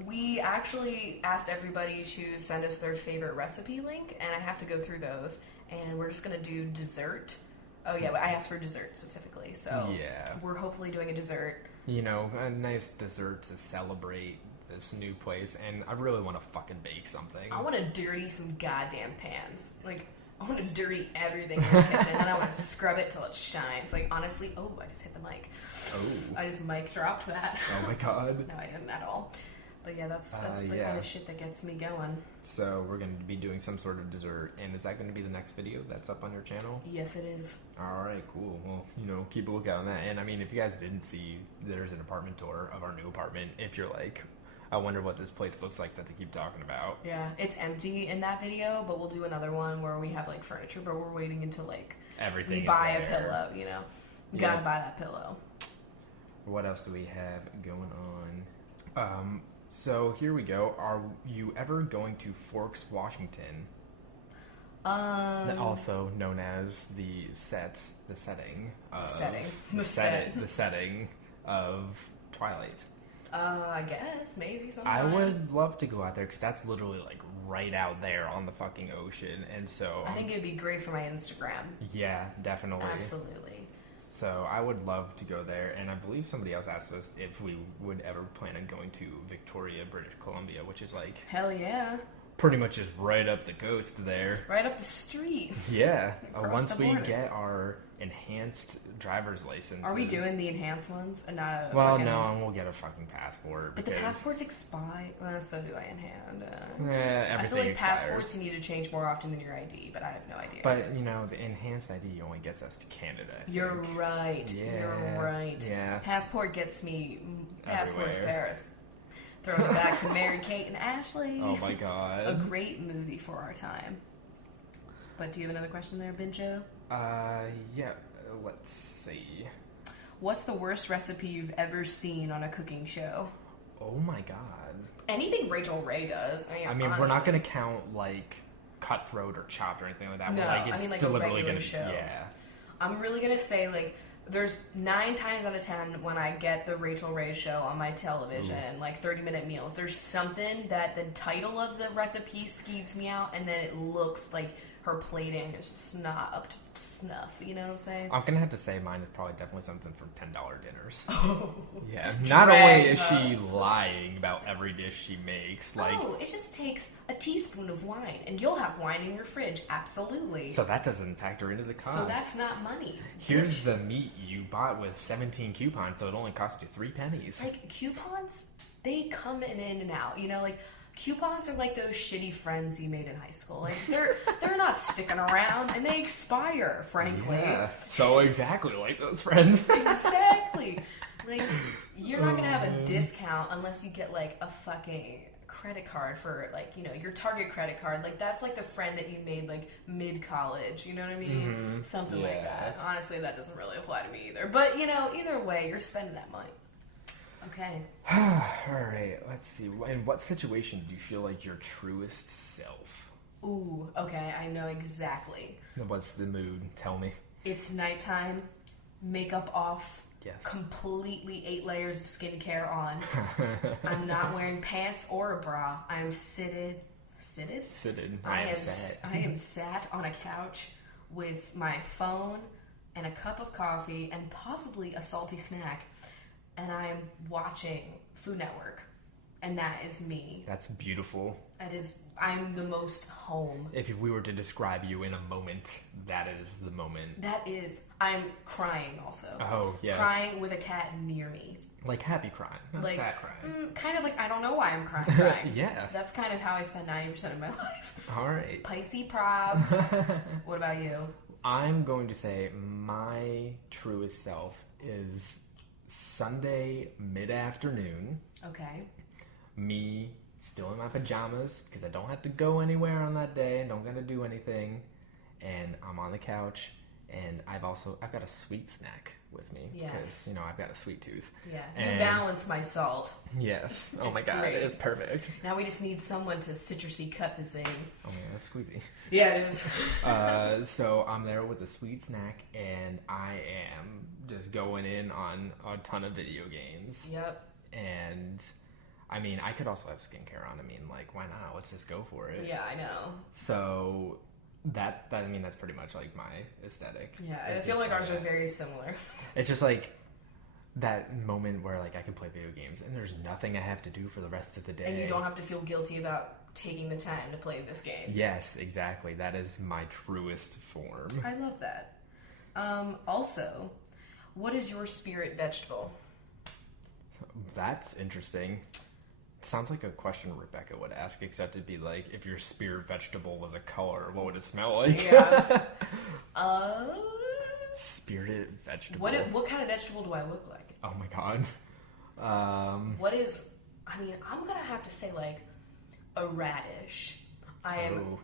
We actually asked everybody to send us their favorite recipe link, and I have to go through those. And we're just gonna do dessert. Oh yeah, I asked for dessert specifically, so yeah, we're hopefully doing a dessert. You know, a nice dessert to celebrate this new place, and I really want to fucking bake something. I want to dirty some goddamn pans. Like, I want to dirty everything in this kitchen, and I want to scrub it till it shines. Like, honestly, oh, I just hit the mic. Oh. I just mic dropped that. Oh my god. No, I didn't at all. But yeah, that's the kind of shit that gets me going. So we're going to be doing some sort of dessert, and is that going to be the next video that's up on your channel? Yes, it is. All right, cool. Well, you know, keep a lookout on that. And I mean, if you guys didn't see, there's an apartment tour of our new apartment. If you're like, I wonder what this place looks like that they keep talking about. Yeah, it's empty in that video, but we'll do another one where we have like furniture, but we're waiting until like everything. We buy a pillow, you know. We gotta buy that pillow. What else do we have going on? So here we go. Are you ever going to Forks, Washington? Also known as the setting of Twilight. I guess maybe sometime. I would love to go out there because that's literally like right out there on the fucking ocean, and so I think it'd be great for my Instagram. Yeah, definitely. Absolutely. So I would love to go there, and I believe somebody else asked us if we would ever plan on going to Victoria, British Columbia, which is like... Hell yeah. Pretty much just right up the coast there. Right up the street. Yeah. Once we get our enhanced driver's license. Are we doing the enhanced ones and not a Well, no, and we'll get a fucking passport. But the passports expire. So do I in hand. Everything I feel like expires. passports you need to change more often than your ID, but I have no idea. But, you know, the enhanced ID only gets us to Canada. You're right. Yeah. You're right. Yeah. Passport gets me passport to Paris. Throwing it back to Mary-Kate and Ashley. Oh my god. A great movie for our time. But do you have another question there, Binjo? Yeah. Let's see. What's the worst recipe you've ever seen on a cooking show? Oh my god. Anything Rachel Ray does. I mean honestly, we're not going to count, like, Cutthroat or Chopped or anything like that. No, Like, it's like deliberately a going regular to show. Yeah. I'm really going to say, like, there's 9 times out of 10 when I get the Rachel Ray show on my television, like 30-minute meals, there's something that the title of the recipe skeeves me out, and then it looks like her plating is just not up to snuff. You know what I'm saying? I'm going to have to say mine is probably definitely something from $10 dinners. Oh. Yeah. Not only is she lying about every dish she makes, like... Oh, it just takes a teaspoon of wine, and you'll have wine in your fridge. Absolutely. So that doesn't factor into the cost. So that's not money. Here's the meat you bought with 17 coupons, so it only cost you 3 pennies. Like, coupons, they come in and out. You know, like... Coupons are like those shitty friends you made in high school. Like they're not sticking around, and they expire, frankly. Yeah, so exactly like those friends. Exactly. Like, you're not gonna have a discount unless you get like a fucking credit card for, like, you know, your Target credit card. Like, that's like the friend that you made like mid-college. You know what I mean? Mm-hmm. Something like that. Honestly, that doesn't really apply to me either. But you know, either way, you're spending that money. Okay. Alright, let's see. In what situation do you feel like your truest self? Ooh, okay, I know exactly. What's the mood? Tell me. It's nighttime, makeup off, yes. Completely 8 layers of skincare on. I'm not wearing pants or a bra. I'm seated. I am sat on a couch with my phone and a cup of coffee and possibly a salty snack. And I'm watching Food Network. And that is me. That's beautiful. I'm the most home. If we were to describe you in a moment, that is the moment. I'm crying also. Oh, yes. Crying with a cat near me. Like happy crying, not like, sad crying. Kind of like, I don't know why I'm crying. Yeah. That's kind of how I spend 90% of my life. All right. Pisces props. What about you? I'm going to say my truest self is Sunday mid-afternoon. Okay. Me still in my pajamas because I don't have to go anywhere on that day and don't got to do anything. And I'm on the couch, and I've got a sweet snack with me because I've got a sweet tooth. Yeah, you balance my salt. Yes. Oh my God, great. it's perfect. Now we just need someone to citrusy cut this in. Oh man, that's squeezy. Yeah, it is. So I'm there with a sweet snack, and I am just going in on a ton of video games. Yep. And I mean, I could also have skincare on. I mean, like, why not? Let's just go for it. Yeah, I know. So that's pretty much like my aesthetic. Yeah, I feel like ours are very similar. It's just like that moment where like I can play video games and there's nothing I have to do for the rest of the day. And you don't have to feel guilty about taking the time to play this game. Yes, exactly. That is my truest form. I love that. Also, what is your spirit vegetable? That's interesting. Sounds like a question Rebecca would ask, except it'd be like, if your spirit vegetable was a color, what would it smell like? Yeah. Spirit vegetable. What kind of vegetable do I look like? Oh my God. I'm gonna have to say like a radish. I'm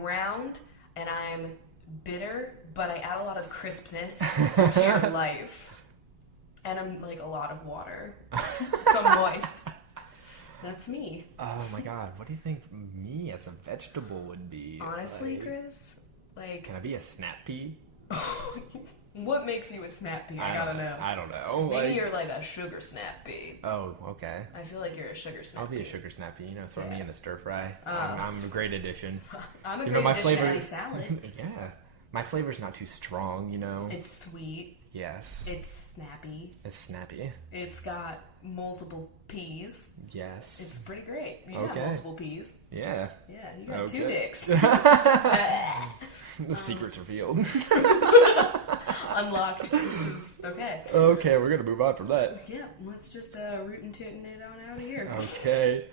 round and I'm bitter, but I add a lot of crispness to your life. And I'm like a lot of water. So moist. That's me. Oh my God. What do you think me as a vegetable would be? Honestly, like, Chris, like... Can I be a snap pea? What makes you a snap pea? I gotta know. I don't know. Maybe you're like a sugar snap pea. Oh, okay. I feel like you're a sugar snap pea. I'll be a sugar snap pea. Throw me in a stir fry. I'm a great addition. I'm a great addition to any salad. Yeah. My flavor's not too strong, It's sweet. Yes. It's snappy. It's snappy. It's got multiple peas. Yes. It's pretty great. You got multiple peas. Yeah. Yeah, you got 2 dicks. The secret's revealed. Unlocked pieces. Okay. Okay, we're gonna move on from that. Yeah, let's just rootin' tootin' it on out of here. Okay.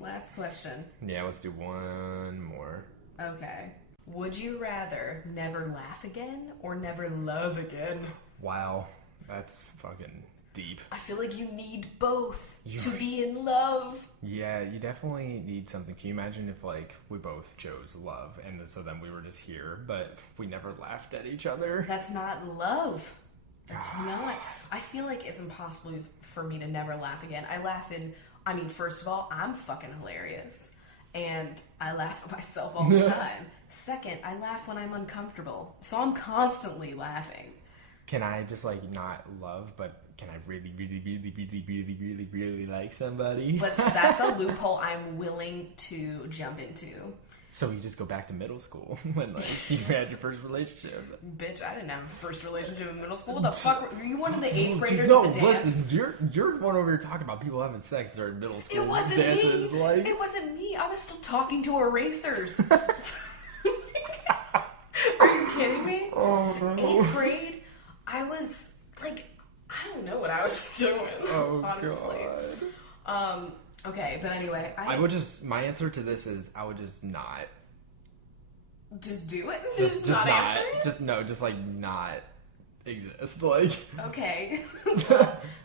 Last question. Yeah, let's do one more. Okay. Would you rather never laugh again or never love again? Wow, that's fucking deep. I feel like you need both to be in love. Yeah, you definitely need something. Can you imagine if, like, we both chose love, and so then we were just here, but we never laughed at each other? That's not love. That's not. I feel like it's impossible for me to never laugh again. First of all, I'm fucking hilarious. And I laugh at myself all the time. Second, I laugh when I'm uncomfortable. So I'm constantly laughing. Can I just, like, not love, but can I really, really, really, really, really, really, really like somebody? That's a loophole I'm willing to jump into. So you just go back to middle school when, like, you had your first relationship. Bitch, I didn't have a first relationship in middle school. What the fuck? Were you one of the 8th graders at the dance? Listen, you're the one over here talking about people having sex during middle school. It wasn't dances, me. Like... It wasn't me. I was still talking to erasers. Are you kidding me? Oh, no. 8th grade, I was, like, I don't know what I was doing, honestly. God. Okay, but anyway, my answer to this is I would just not. Just do it? Just not answer it? Just like not exist. Like. Okay.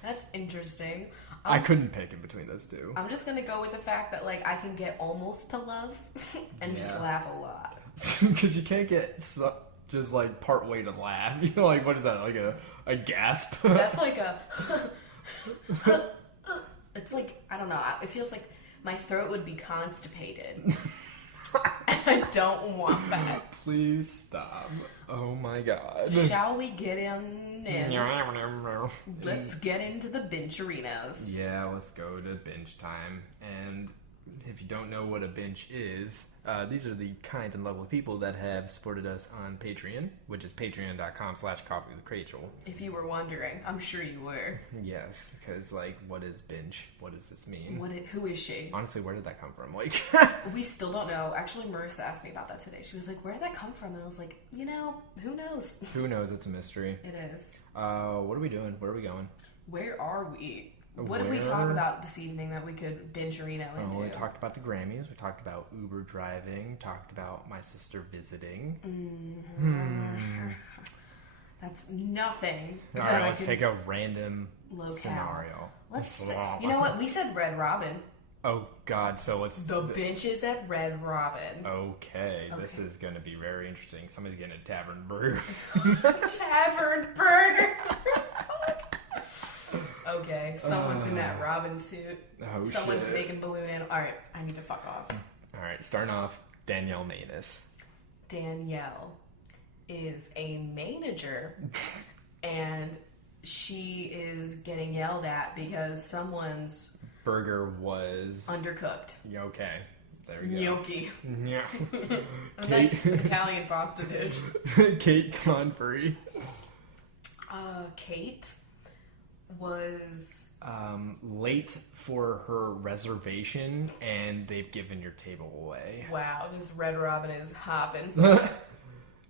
That's interesting. I couldn't pick in between those two. I'm just gonna go with the fact that, like, I can get almost to love and just laugh a lot. Because you can't get just like part way to laugh. Like, what is that? Like a gasp? That's like a. It's like, I don't know, it feels like my throat would be constipated. And I don't want that. Please stop. Oh my God. Shall we get in? Let's get into the bencherinos. Yeah, let's go to bench time. And if you don't know what a bench is, these are the kind and lovely people that have supported us on Patreon, which is patreon.com/CoffeeWithChrachel. If you were wondering, I'm sure you were. Yes, because, like, what is bench? What does this mean? Who is she? Honestly, where did that come from? Like, we still don't know. Actually, Marissa asked me about that today. She was like, where did that come from? And I was like, who knows? Who knows? It's a mystery. It is. What are we doing? Where are we going? Where are we? What did we talk about this evening that we could bencherino into? We talked about the Grammys. We talked about Uber driving. Talked about my sister visiting. That's nothing. All right, let's take a random scenario. You know what? We said Red Robin. Oh, God. So let's... The benches at Red Robin. Okay. This is going to be very interesting. Somebody's getting a tavern burger. Tavern burger. Okay, someone's in that Robin suit. Oh, Someone's shit. making balloon in. All right, I need to fuck off. All right. Starting off, Danielle Manus. Danielle is a manager, and she is getting yelled at because someone's Burger was... undercooked. Okay. There we go. Gnocchi. Yeah. A nice Italian pasta dish. Kate Convery. Kate was Late for her reservation, and they've given your table away. wow. This Red Robin is hopping.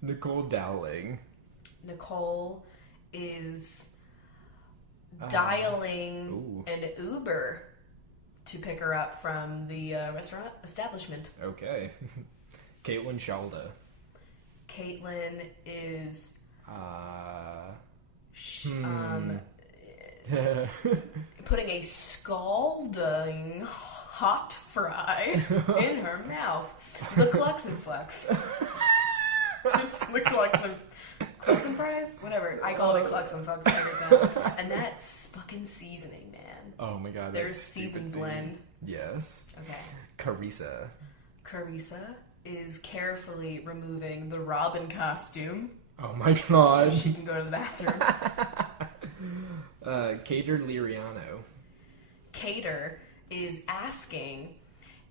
Nicole Dowling. Nicole is dialing Ooh. an Uber to pick her up from the restaurant establishment. Okay. Caitlin Shalda. Caitlin is putting a scalding hot fry in her mouth. The Clucks and Flux. It's the Clucks and fries? Whatever. I call it Clucks and Flux every time. And that's fucking seasoning, man. Oh my God. There's that's seasoned stupid blend. thing. Yes. Okay. Carissa. Carissa is carefully removing the Robin costume Oh my so God. she can go to the bathroom. Cater Liriano. Cater is asking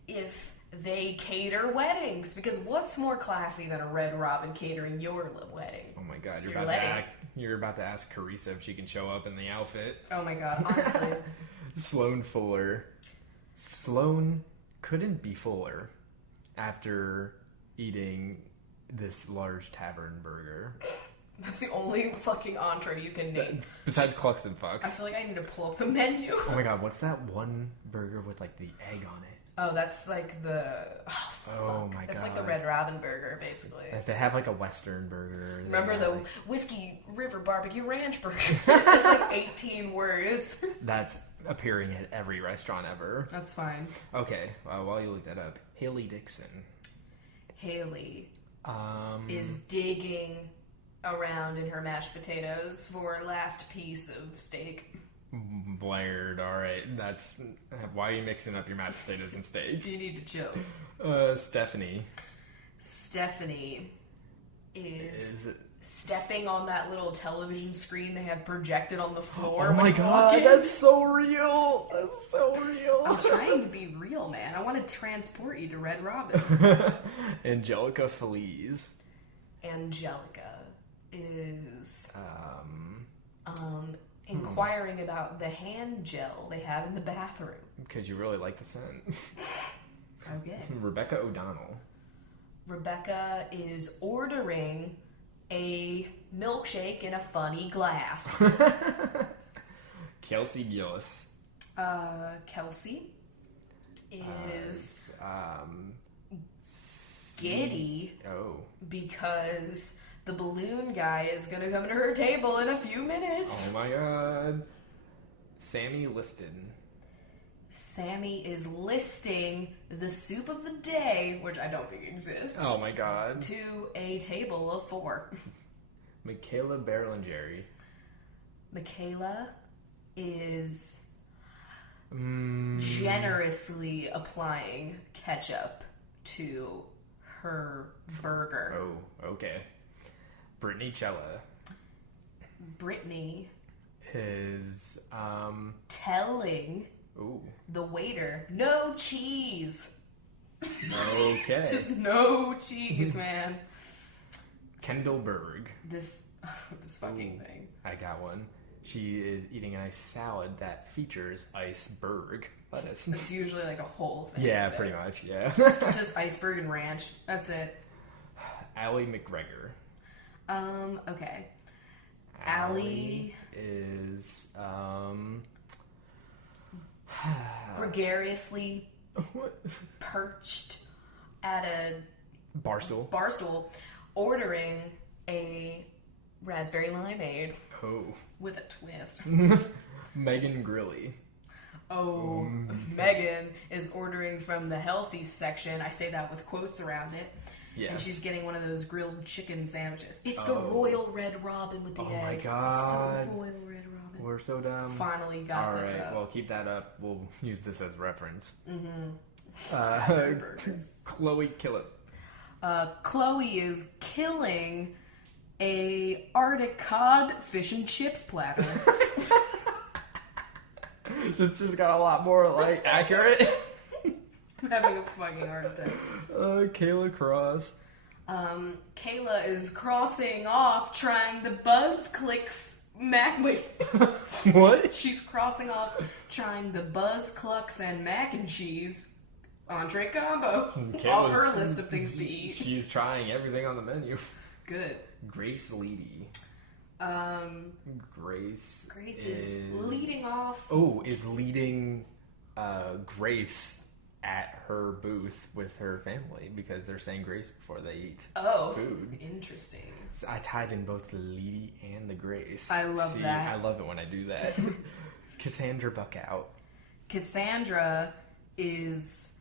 if they cater weddings, because what's more classy than a Red Robin catering your wedding? Oh my God. Your You're about to ask Carissa if she can show up in the outfit. Oh my God, honestly. Sloan Fuller. Sloan couldn't be fuller after eating this large tavern burger. That's the only fucking entree you can name. Besides Clucks and I Fucks. feel like I need to pull up the menu. Oh my God, what's that one burger with like the egg on it? Oh, that's like the... Oh my That's God. like the Red Robin burger, basically. Like they have like a Western burger. They Remember have, the like- Whiskey River Barbecue Ranch burger? It's like 18 words. That's appearing at every restaurant ever. That's fine. Okay, while you look that up, Haley Dixon. Haley is digging around in her mashed potatoes for last piece of steak. Blared, alright. That's... Why are you mixing up your mashed potatoes and steak? You need to chill. Stephanie. Stephanie is stepping on that little television screen they have projected on the floor. Oh my God, that's so real! That's so real! I'm trying to be real, man. I want to transport you to Red Robin. Angelica Feliz. Angelica is inquiring about the hand gel they have in the bathroom. Because you really like the scent. Okay. Rebecca O'Donnell. Rebecca is ordering a milkshake in a funny glass. Kelsey Gillis. Kelsey is giddy Oh. because the balloon guy is gonna come to her table in a few minutes. Oh my God. Sammy Liston. Sammy is listing the soup of the day, which I don't think exists, Oh my God. to a table of 4. Michaela Berlingeri. Michaela is generously applying ketchup to her burger. Oh, okay. Brittany Cella Brittany is telling ooh. the waiter, no cheese. Okay. Just no cheese, man. Kendall Berg. This fucking thing. I got one. She is eating a nice salad that features iceberg lettuce. It's usually like a whole thing. Yeah, but pretty much, yeah. It's just iceberg and ranch. That's it. Allie McGregor. Okay. Allie is Gregariously what? perched at a Barstool. ordering a raspberry limeade Oh. with a twist. Megan Grilly. Oh, Megan is ordering from the healthy section. I say that with quotes around it. Yes. And she's getting one of those grilled chicken sandwiches. It's the Royal Red Robin with the egg. Oh my god. It's the Royal Red Robin. We're so dumb. Finally got this Alright, up. well, keep that up. We'll use this as reference. Burgers. Chloe, kill it. Chloe is killing a Arctic cod fish and chips platter. This just got a lot more, like, accurate. I'm having a fucking heart attack. Kayla Cross. Kayla is crossing off trying the Buzz Clicks Wait. What? She's crossing off trying the Buzz Clucks and mac and cheese entree combo off her list of things to eat. She's trying everything on the menu. Good. Grace Leedy. Grace is leading off. Oh, is leading Grace at her booth with her family because they're saying grace before they eat food. Interesting. So I tied in both the Leedy and the Grace. I love that. I love it when I do that. Cassandra buck out. Cassandra is...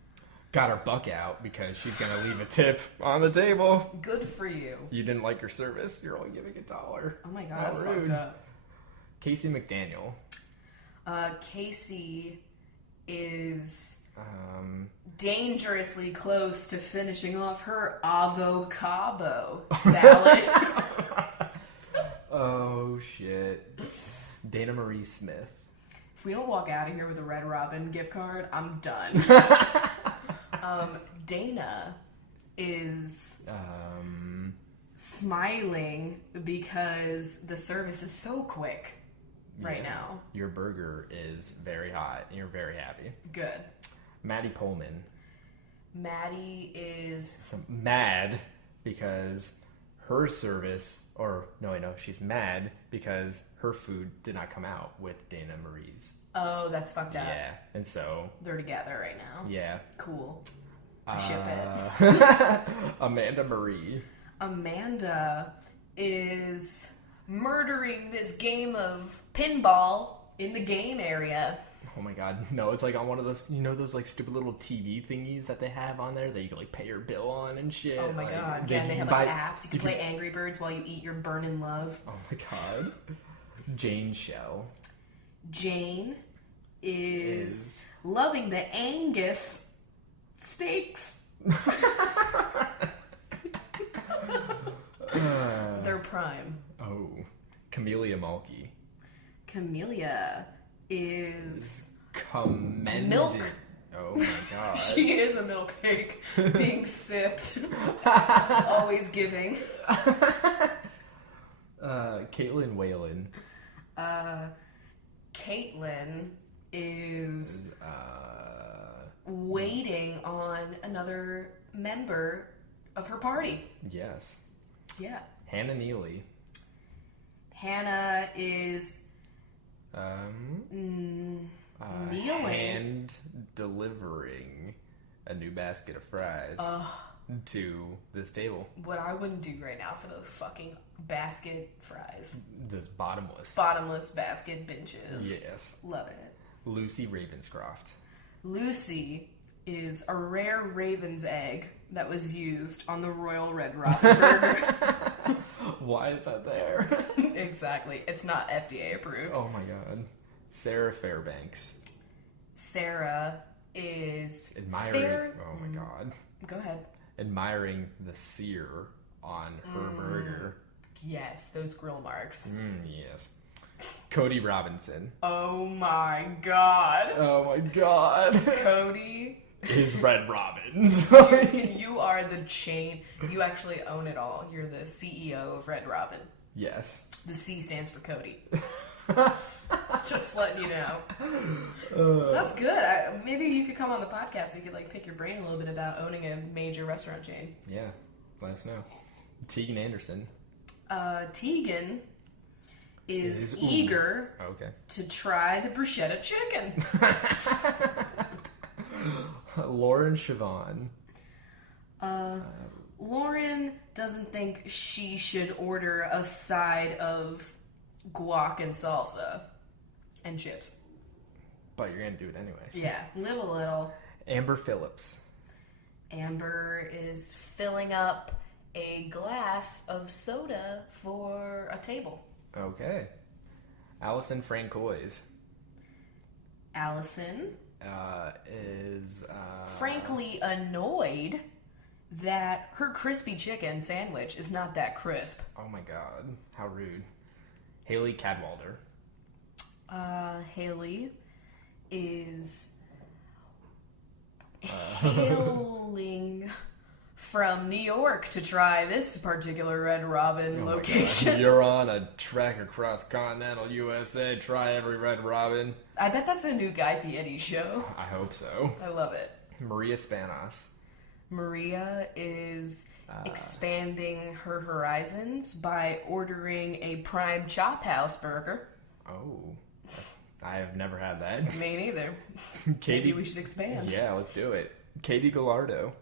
Got her buck out because she's going to leave a tip on the table. Good for you. You didn't like her service. You're only giving $1. Oh my god, that's fucked up. Casey McDaniel. Casey is dangerously close to finishing off her avocado salad. Oh, shit. Dana Marie Smith. If we don't walk out of here with a Red Robin gift card, I'm done. Dana is smiling because the service is so quick right now. Your burger is very hot and you're very happy. Good. Maddie Pullman. Maddie is mad because her service, she's mad because her food did not come out with Dana Marie's. Oh, that's fucked up. Yeah, and so they're together right now. Yeah. Cool. Ship it. Amanda Marie. Amanda is murdering this game of pinball in the game area. Oh my god, no, it's like on one of those, those like stupid little TV thingies that they have on there that you can like pay your bill on and shit. Oh my god, yeah, and they have like apps. You can play Angry Birds while you eat your burnin' love. Oh my god. Jane Shell. Jane is loving the Angus steaks. They're prime. Oh, Camellia Mulkey. Camellia is commended. Milk. Oh my god. She is a milk cake being sipped. Always giving. Caitlin Whalen. Caitlin is waiting on another member of her party. Yes. Yeah. Hannah Neely. Hannah is kneeling. Hand delivering a new basket of fries to this table. What I wouldn't do right now for those fucking basket fries. Those bottomless. Bottomless basket benches. Yes. Love it. Lucy Ravenscroft. Lucy is a rare raven's egg that was used on the Royal Red Robin burger. Why is that there? Exactly. It's not FDA approved. Oh my god. Sarah Fairbanks. Sarah is admiring. Oh my god. Go ahead. Admiring the sear on her burger. Yes, those grill marks. Yes. Cody Robinson. Oh my god. Oh my god. Cody is Red Robins. You are the chain. You actually own it all. You're the CEO of Red Robin. Yes. The C stands for Cody. Just letting you know. So that's good. Maybe you could come on the podcast so we could like pick your brain a little bit about owning a major restaurant chain. Yeah, let us know. Tegan Anderson. Tegan is eager to try the bruschetta chicken. Lauren Siobhan. Lauren doesn't think she should order a side of guac and salsa and chips. but you're gonna do it anyway. Yeah, live a little. Amber Phillips. Amber is filling up a glass of soda for a table. Okay. Allison Francois. Allison is frankly annoyed that her crispy chicken sandwich is not that crisp. Oh my god, how rude. Haley Cadwalder. Haley is hailing from New York to try this particular Red Robin location. You're on a trek across continental USA. Try every Red Robin. I bet that's a new Guy Fieri show. I hope so. I love it. Maria Spanos. Maria is expanding her horizons by ordering a prime chop house burger. Oh, I have never had that. Me neither. Katie, maybe we should expand. Yeah, let's do it. Katie Gallardo.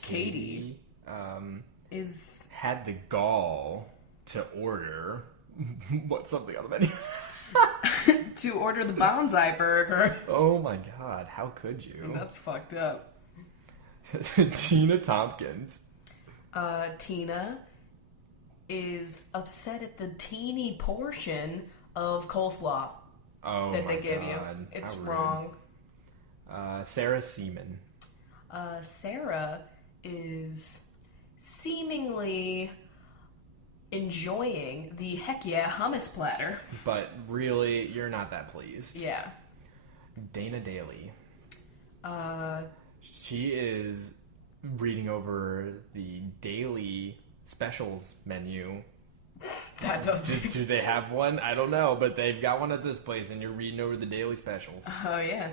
Katie is had the gall to order something on the menu. To order the bonsai burger. Oh my god, how could you? That's fucked up. Tina Tompkins. Tina is upset at the teeny portion of coleslaw that they give you. It's wrong. Sarah Seaman. Sarah is seemingly enjoying the heck yeah hummus platter. But really, you're not that pleased. Yeah. Dana Daly. She is reading over the daily specials menu. That doesn't do they have one? I don't know, but they've got one at this place, and you're reading over the daily specials. Oh, yeah.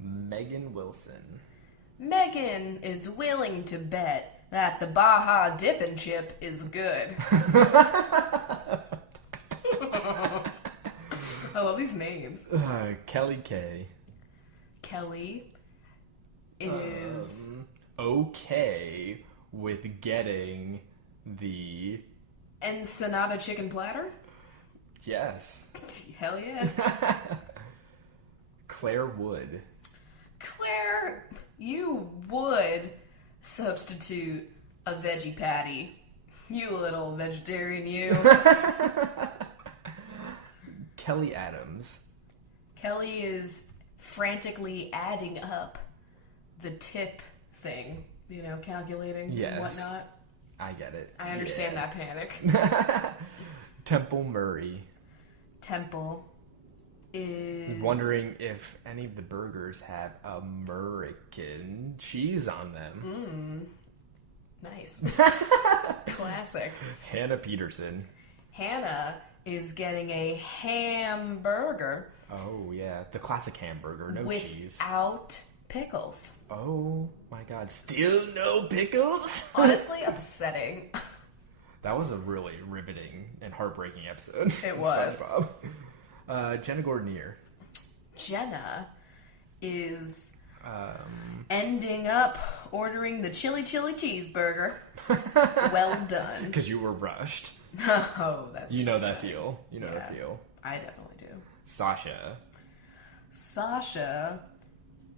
Megan Wilson. Megan is willing to bet that the Baja Dippin' Chip is good. I love these names. Kelly K. Kelly is okay with getting the Ensenada chicken platter? Yes. Hell yeah. Claire Wood. Claire, you would substitute a veggie patty. You little vegetarian, you. Kelly Adams. Kelly is frantically adding up the tip thing, calculating and whatnot. I get it. I understand that panic. Temple Murray. Temple is wondering if any of the burgers have American cheese on them. Nice. Classic. Hannah Peterson. Hannah is getting a hamburger. Oh, yeah. The classic hamburger. No cheese. Without pickles. Oh, my God. Still no pickles? Honestly, upsetting. That was a really riveting and heartbreaking episode. It was. Jenna Gordonier. Jenna is ending up ordering the chili cheeseburger. Well done. Because you were rushed. Oh, that's You know that feel. You know that feel. I definitely do. Sasha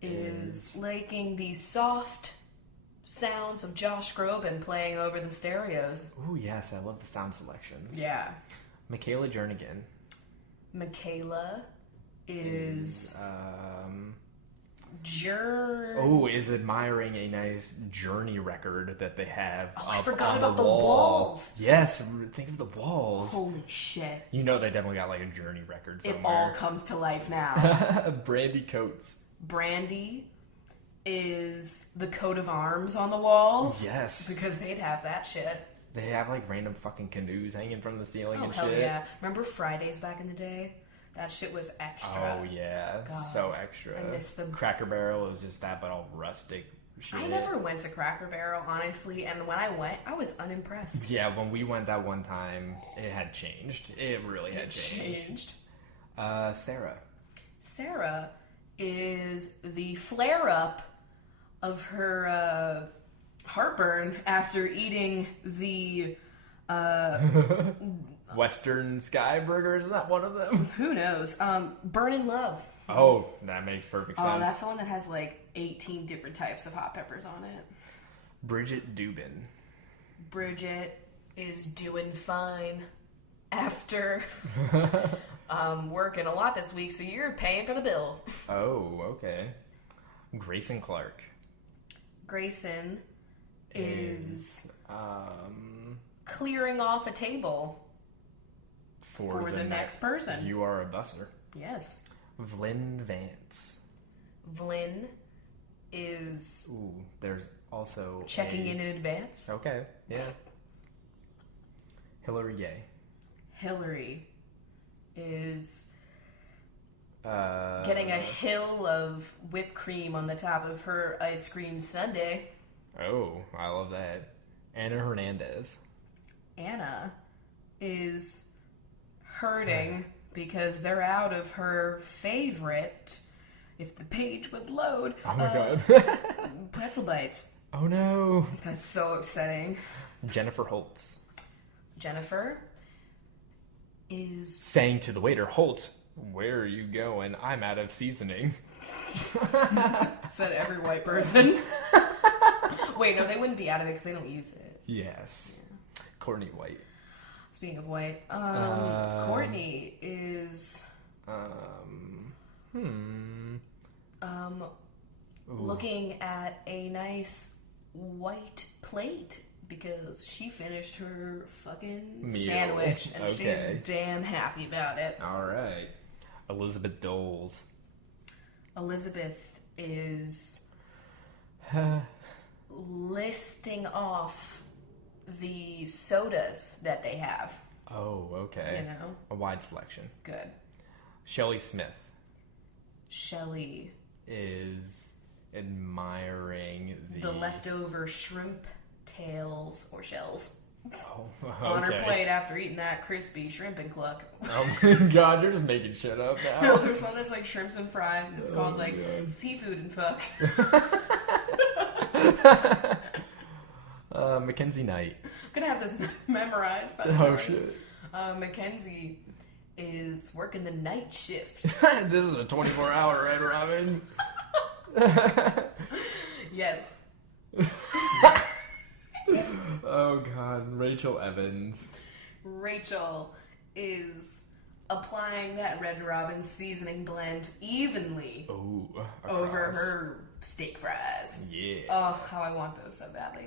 is liking the soft sounds of Josh Groban playing over the stereos. Ooh, yes. I love the sound selections. Yeah. Michaela Jernigan. Michaela is is admiring a nice Journey record that they have. Oh, I forgot about the walls. Yes, think of the walls. Holy shit. You know they definitely got like a Journey record somewhere. It all comes to life now. Brandy Coates. Brandy is the coat of arms on the walls. Yes. Because they'd have that shit. They have like random fucking canoes hanging from the ceiling and shit. Oh, hell yeah. Remember Fridays back in the day? That shit was extra. Oh, yeah. God, so extra. I miss them. Cracker Barrel was just that, but all rustic shit. I never went to Cracker Barrel, honestly, and when I went, I was unimpressed. Yeah, when we went that one time, it had changed. It really had changed. Sarah. Sarah is the flare-up of her heartburn after eating the Western Sky Burger, is that one of them? Who knows? Burnin' Love. Oh, that makes perfect sense. Oh, that's the one that has like 18 different types of hot peppers on it. Bridget Dubin. Bridget is doing fine after working a lot this week, so you're paying for the bill. Oh, okay. Grayson Clark. Grayson is clearing off a table for the next person. You are a busser. Yes. Vlyn Vance. Vlyn is... Ooh, there's also checking in advance. Okay, yeah. Hillary Gay. Hillary is getting a hill of whipped cream on the top of her ice cream sundae. Oh, I love that. Anna Hernandez. Anna is hurting because they're out of her favorite, if the page would load, oh my god, pretzel bites. Oh no. That's so upsetting. Jennifer Holtz. Jennifer is saying to the waiter, Holt, where are you going? I'm out of seasoning. Said every white person. Wait, no, they wouldn't be out of it because they don't use it. Yes. Yeah. Courtney White. Speaking of white, Courtney is looking at a nice white plate because she finished her fucking sandwich and she's damn happy about it. All right. Elizabeth Doles. Elizabeth is listing off the sodas that they have. Oh, okay. You know? A wide selection. Good. Shelley Smith. Shelley is admiring the leftover shrimp tails or shells. Oh, okay. On her plate after eating that crispy shrimp and cluck. Oh my god, you're just making shit up now. No, there's one that's like shrimps and fries, and it's called like seafood and fucks. Mackenzie Knight. I'm gonna have this memorized by the time. Oh shit. Mackenzie is working the night shift. This is a 24-hour Red Robin. Yes. Oh god, Rachel Evans. Rachel is applying that Red Robin seasoning blend evenly over her steak fries. Yeah. Oh, how I want those so badly.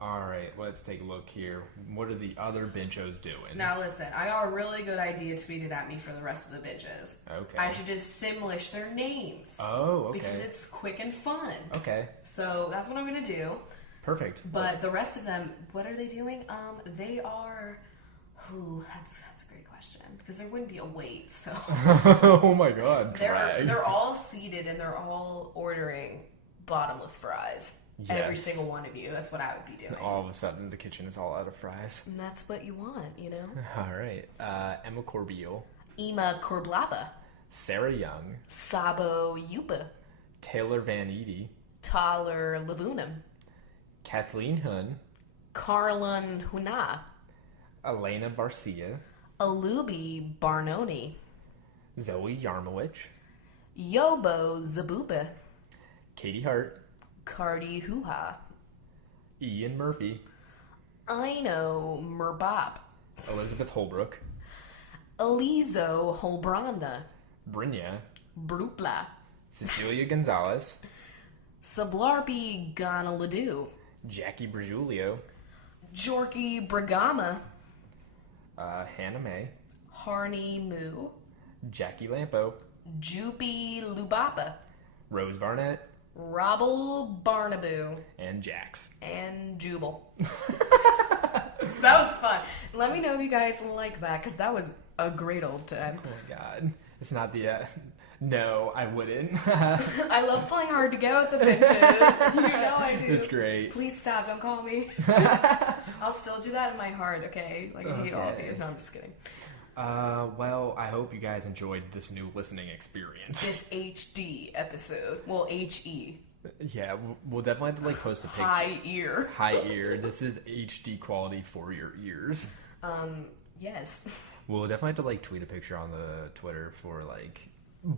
Alright, let's take a look here. What are the other benchos doing? Now listen, I got a really good idea tweeted at me for the rest of the benches. Okay. I should just simlish their names. Oh, okay. Because it's quick and fun. Okay. So that's what I'm going to do. Perfect. But the rest of them, what are they doing? They are... Ooh, that's a great question. Because there wouldn't be a wait, so... Oh my god, they're all seated and they're all ordering bottomless fries. Yes. Every single one of you. That's what I would be doing. All of a sudden, the kitchen is all out of fries. And that's what you want, you know? All right. Emma Corbeil. Ema Korblaba. Sarah Young. Sabo Yupa. Taylor Van Edie. Taller Lavunam. Kathleen Hun. Carlin Huna. Elena Barcia. Alubi Barnoni. Zoe Yarmowich. Yobo Zabuba. Katie Hart. Cardi Hoo-Ha. Ian Murphy. Ino Merbop. Elizabeth Holbrook. Elizo Holbranda. Brynja. Brupla. Cecilia Gonzalez. Sablarpi Gonaladu. Jackie Brajulio. Jorky Bragama. Hannah May. Harney Moo. Jackie Lampo. Joopy Lubapa. Rose Barnett. Robble Barnaboo. And Jax. And Jubal. That was fun. Let me know if you guys like that, because that was a great old time. Oh my god. It's not the... No, I wouldn't. I love flying hard to go at the benches. You know I do. It's great. Please stop. Don't call me. I'll still do that in my heart, okay? Like, I hate all of you. No, I'm just kidding. Well, I hope you guys enjoyed this new listening experience. This HD episode. Well, HE. Yeah, we'll definitely have to like post a picture. High ear. This is HD quality for your ears. Yes. We'll definitely have to like tweet a picture on the Twitter for like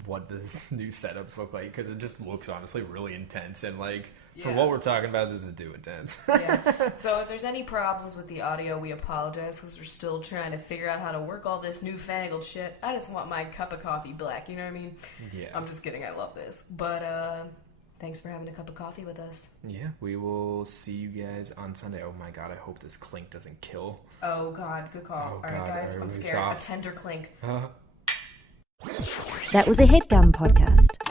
what this new setups look like, because it just looks honestly really intense, and like for what we're talking about, this is too intense. Yeah. So if there's any problems with the audio, we apologize, because we're still trying to figure out how to work all this newfangled shit. I just want my cup of coffee black, you know what I mean? Yeah. I'm just kidding, I love this. But thanks for having a cup of coffee with us. Yeah, we will see you guys on Sunday. Oh my god, I hope this clink doesn't kill. Oh god, good call. All right, guys, I'm scared. Soft. A tender clink. That was a HeadGum podcast.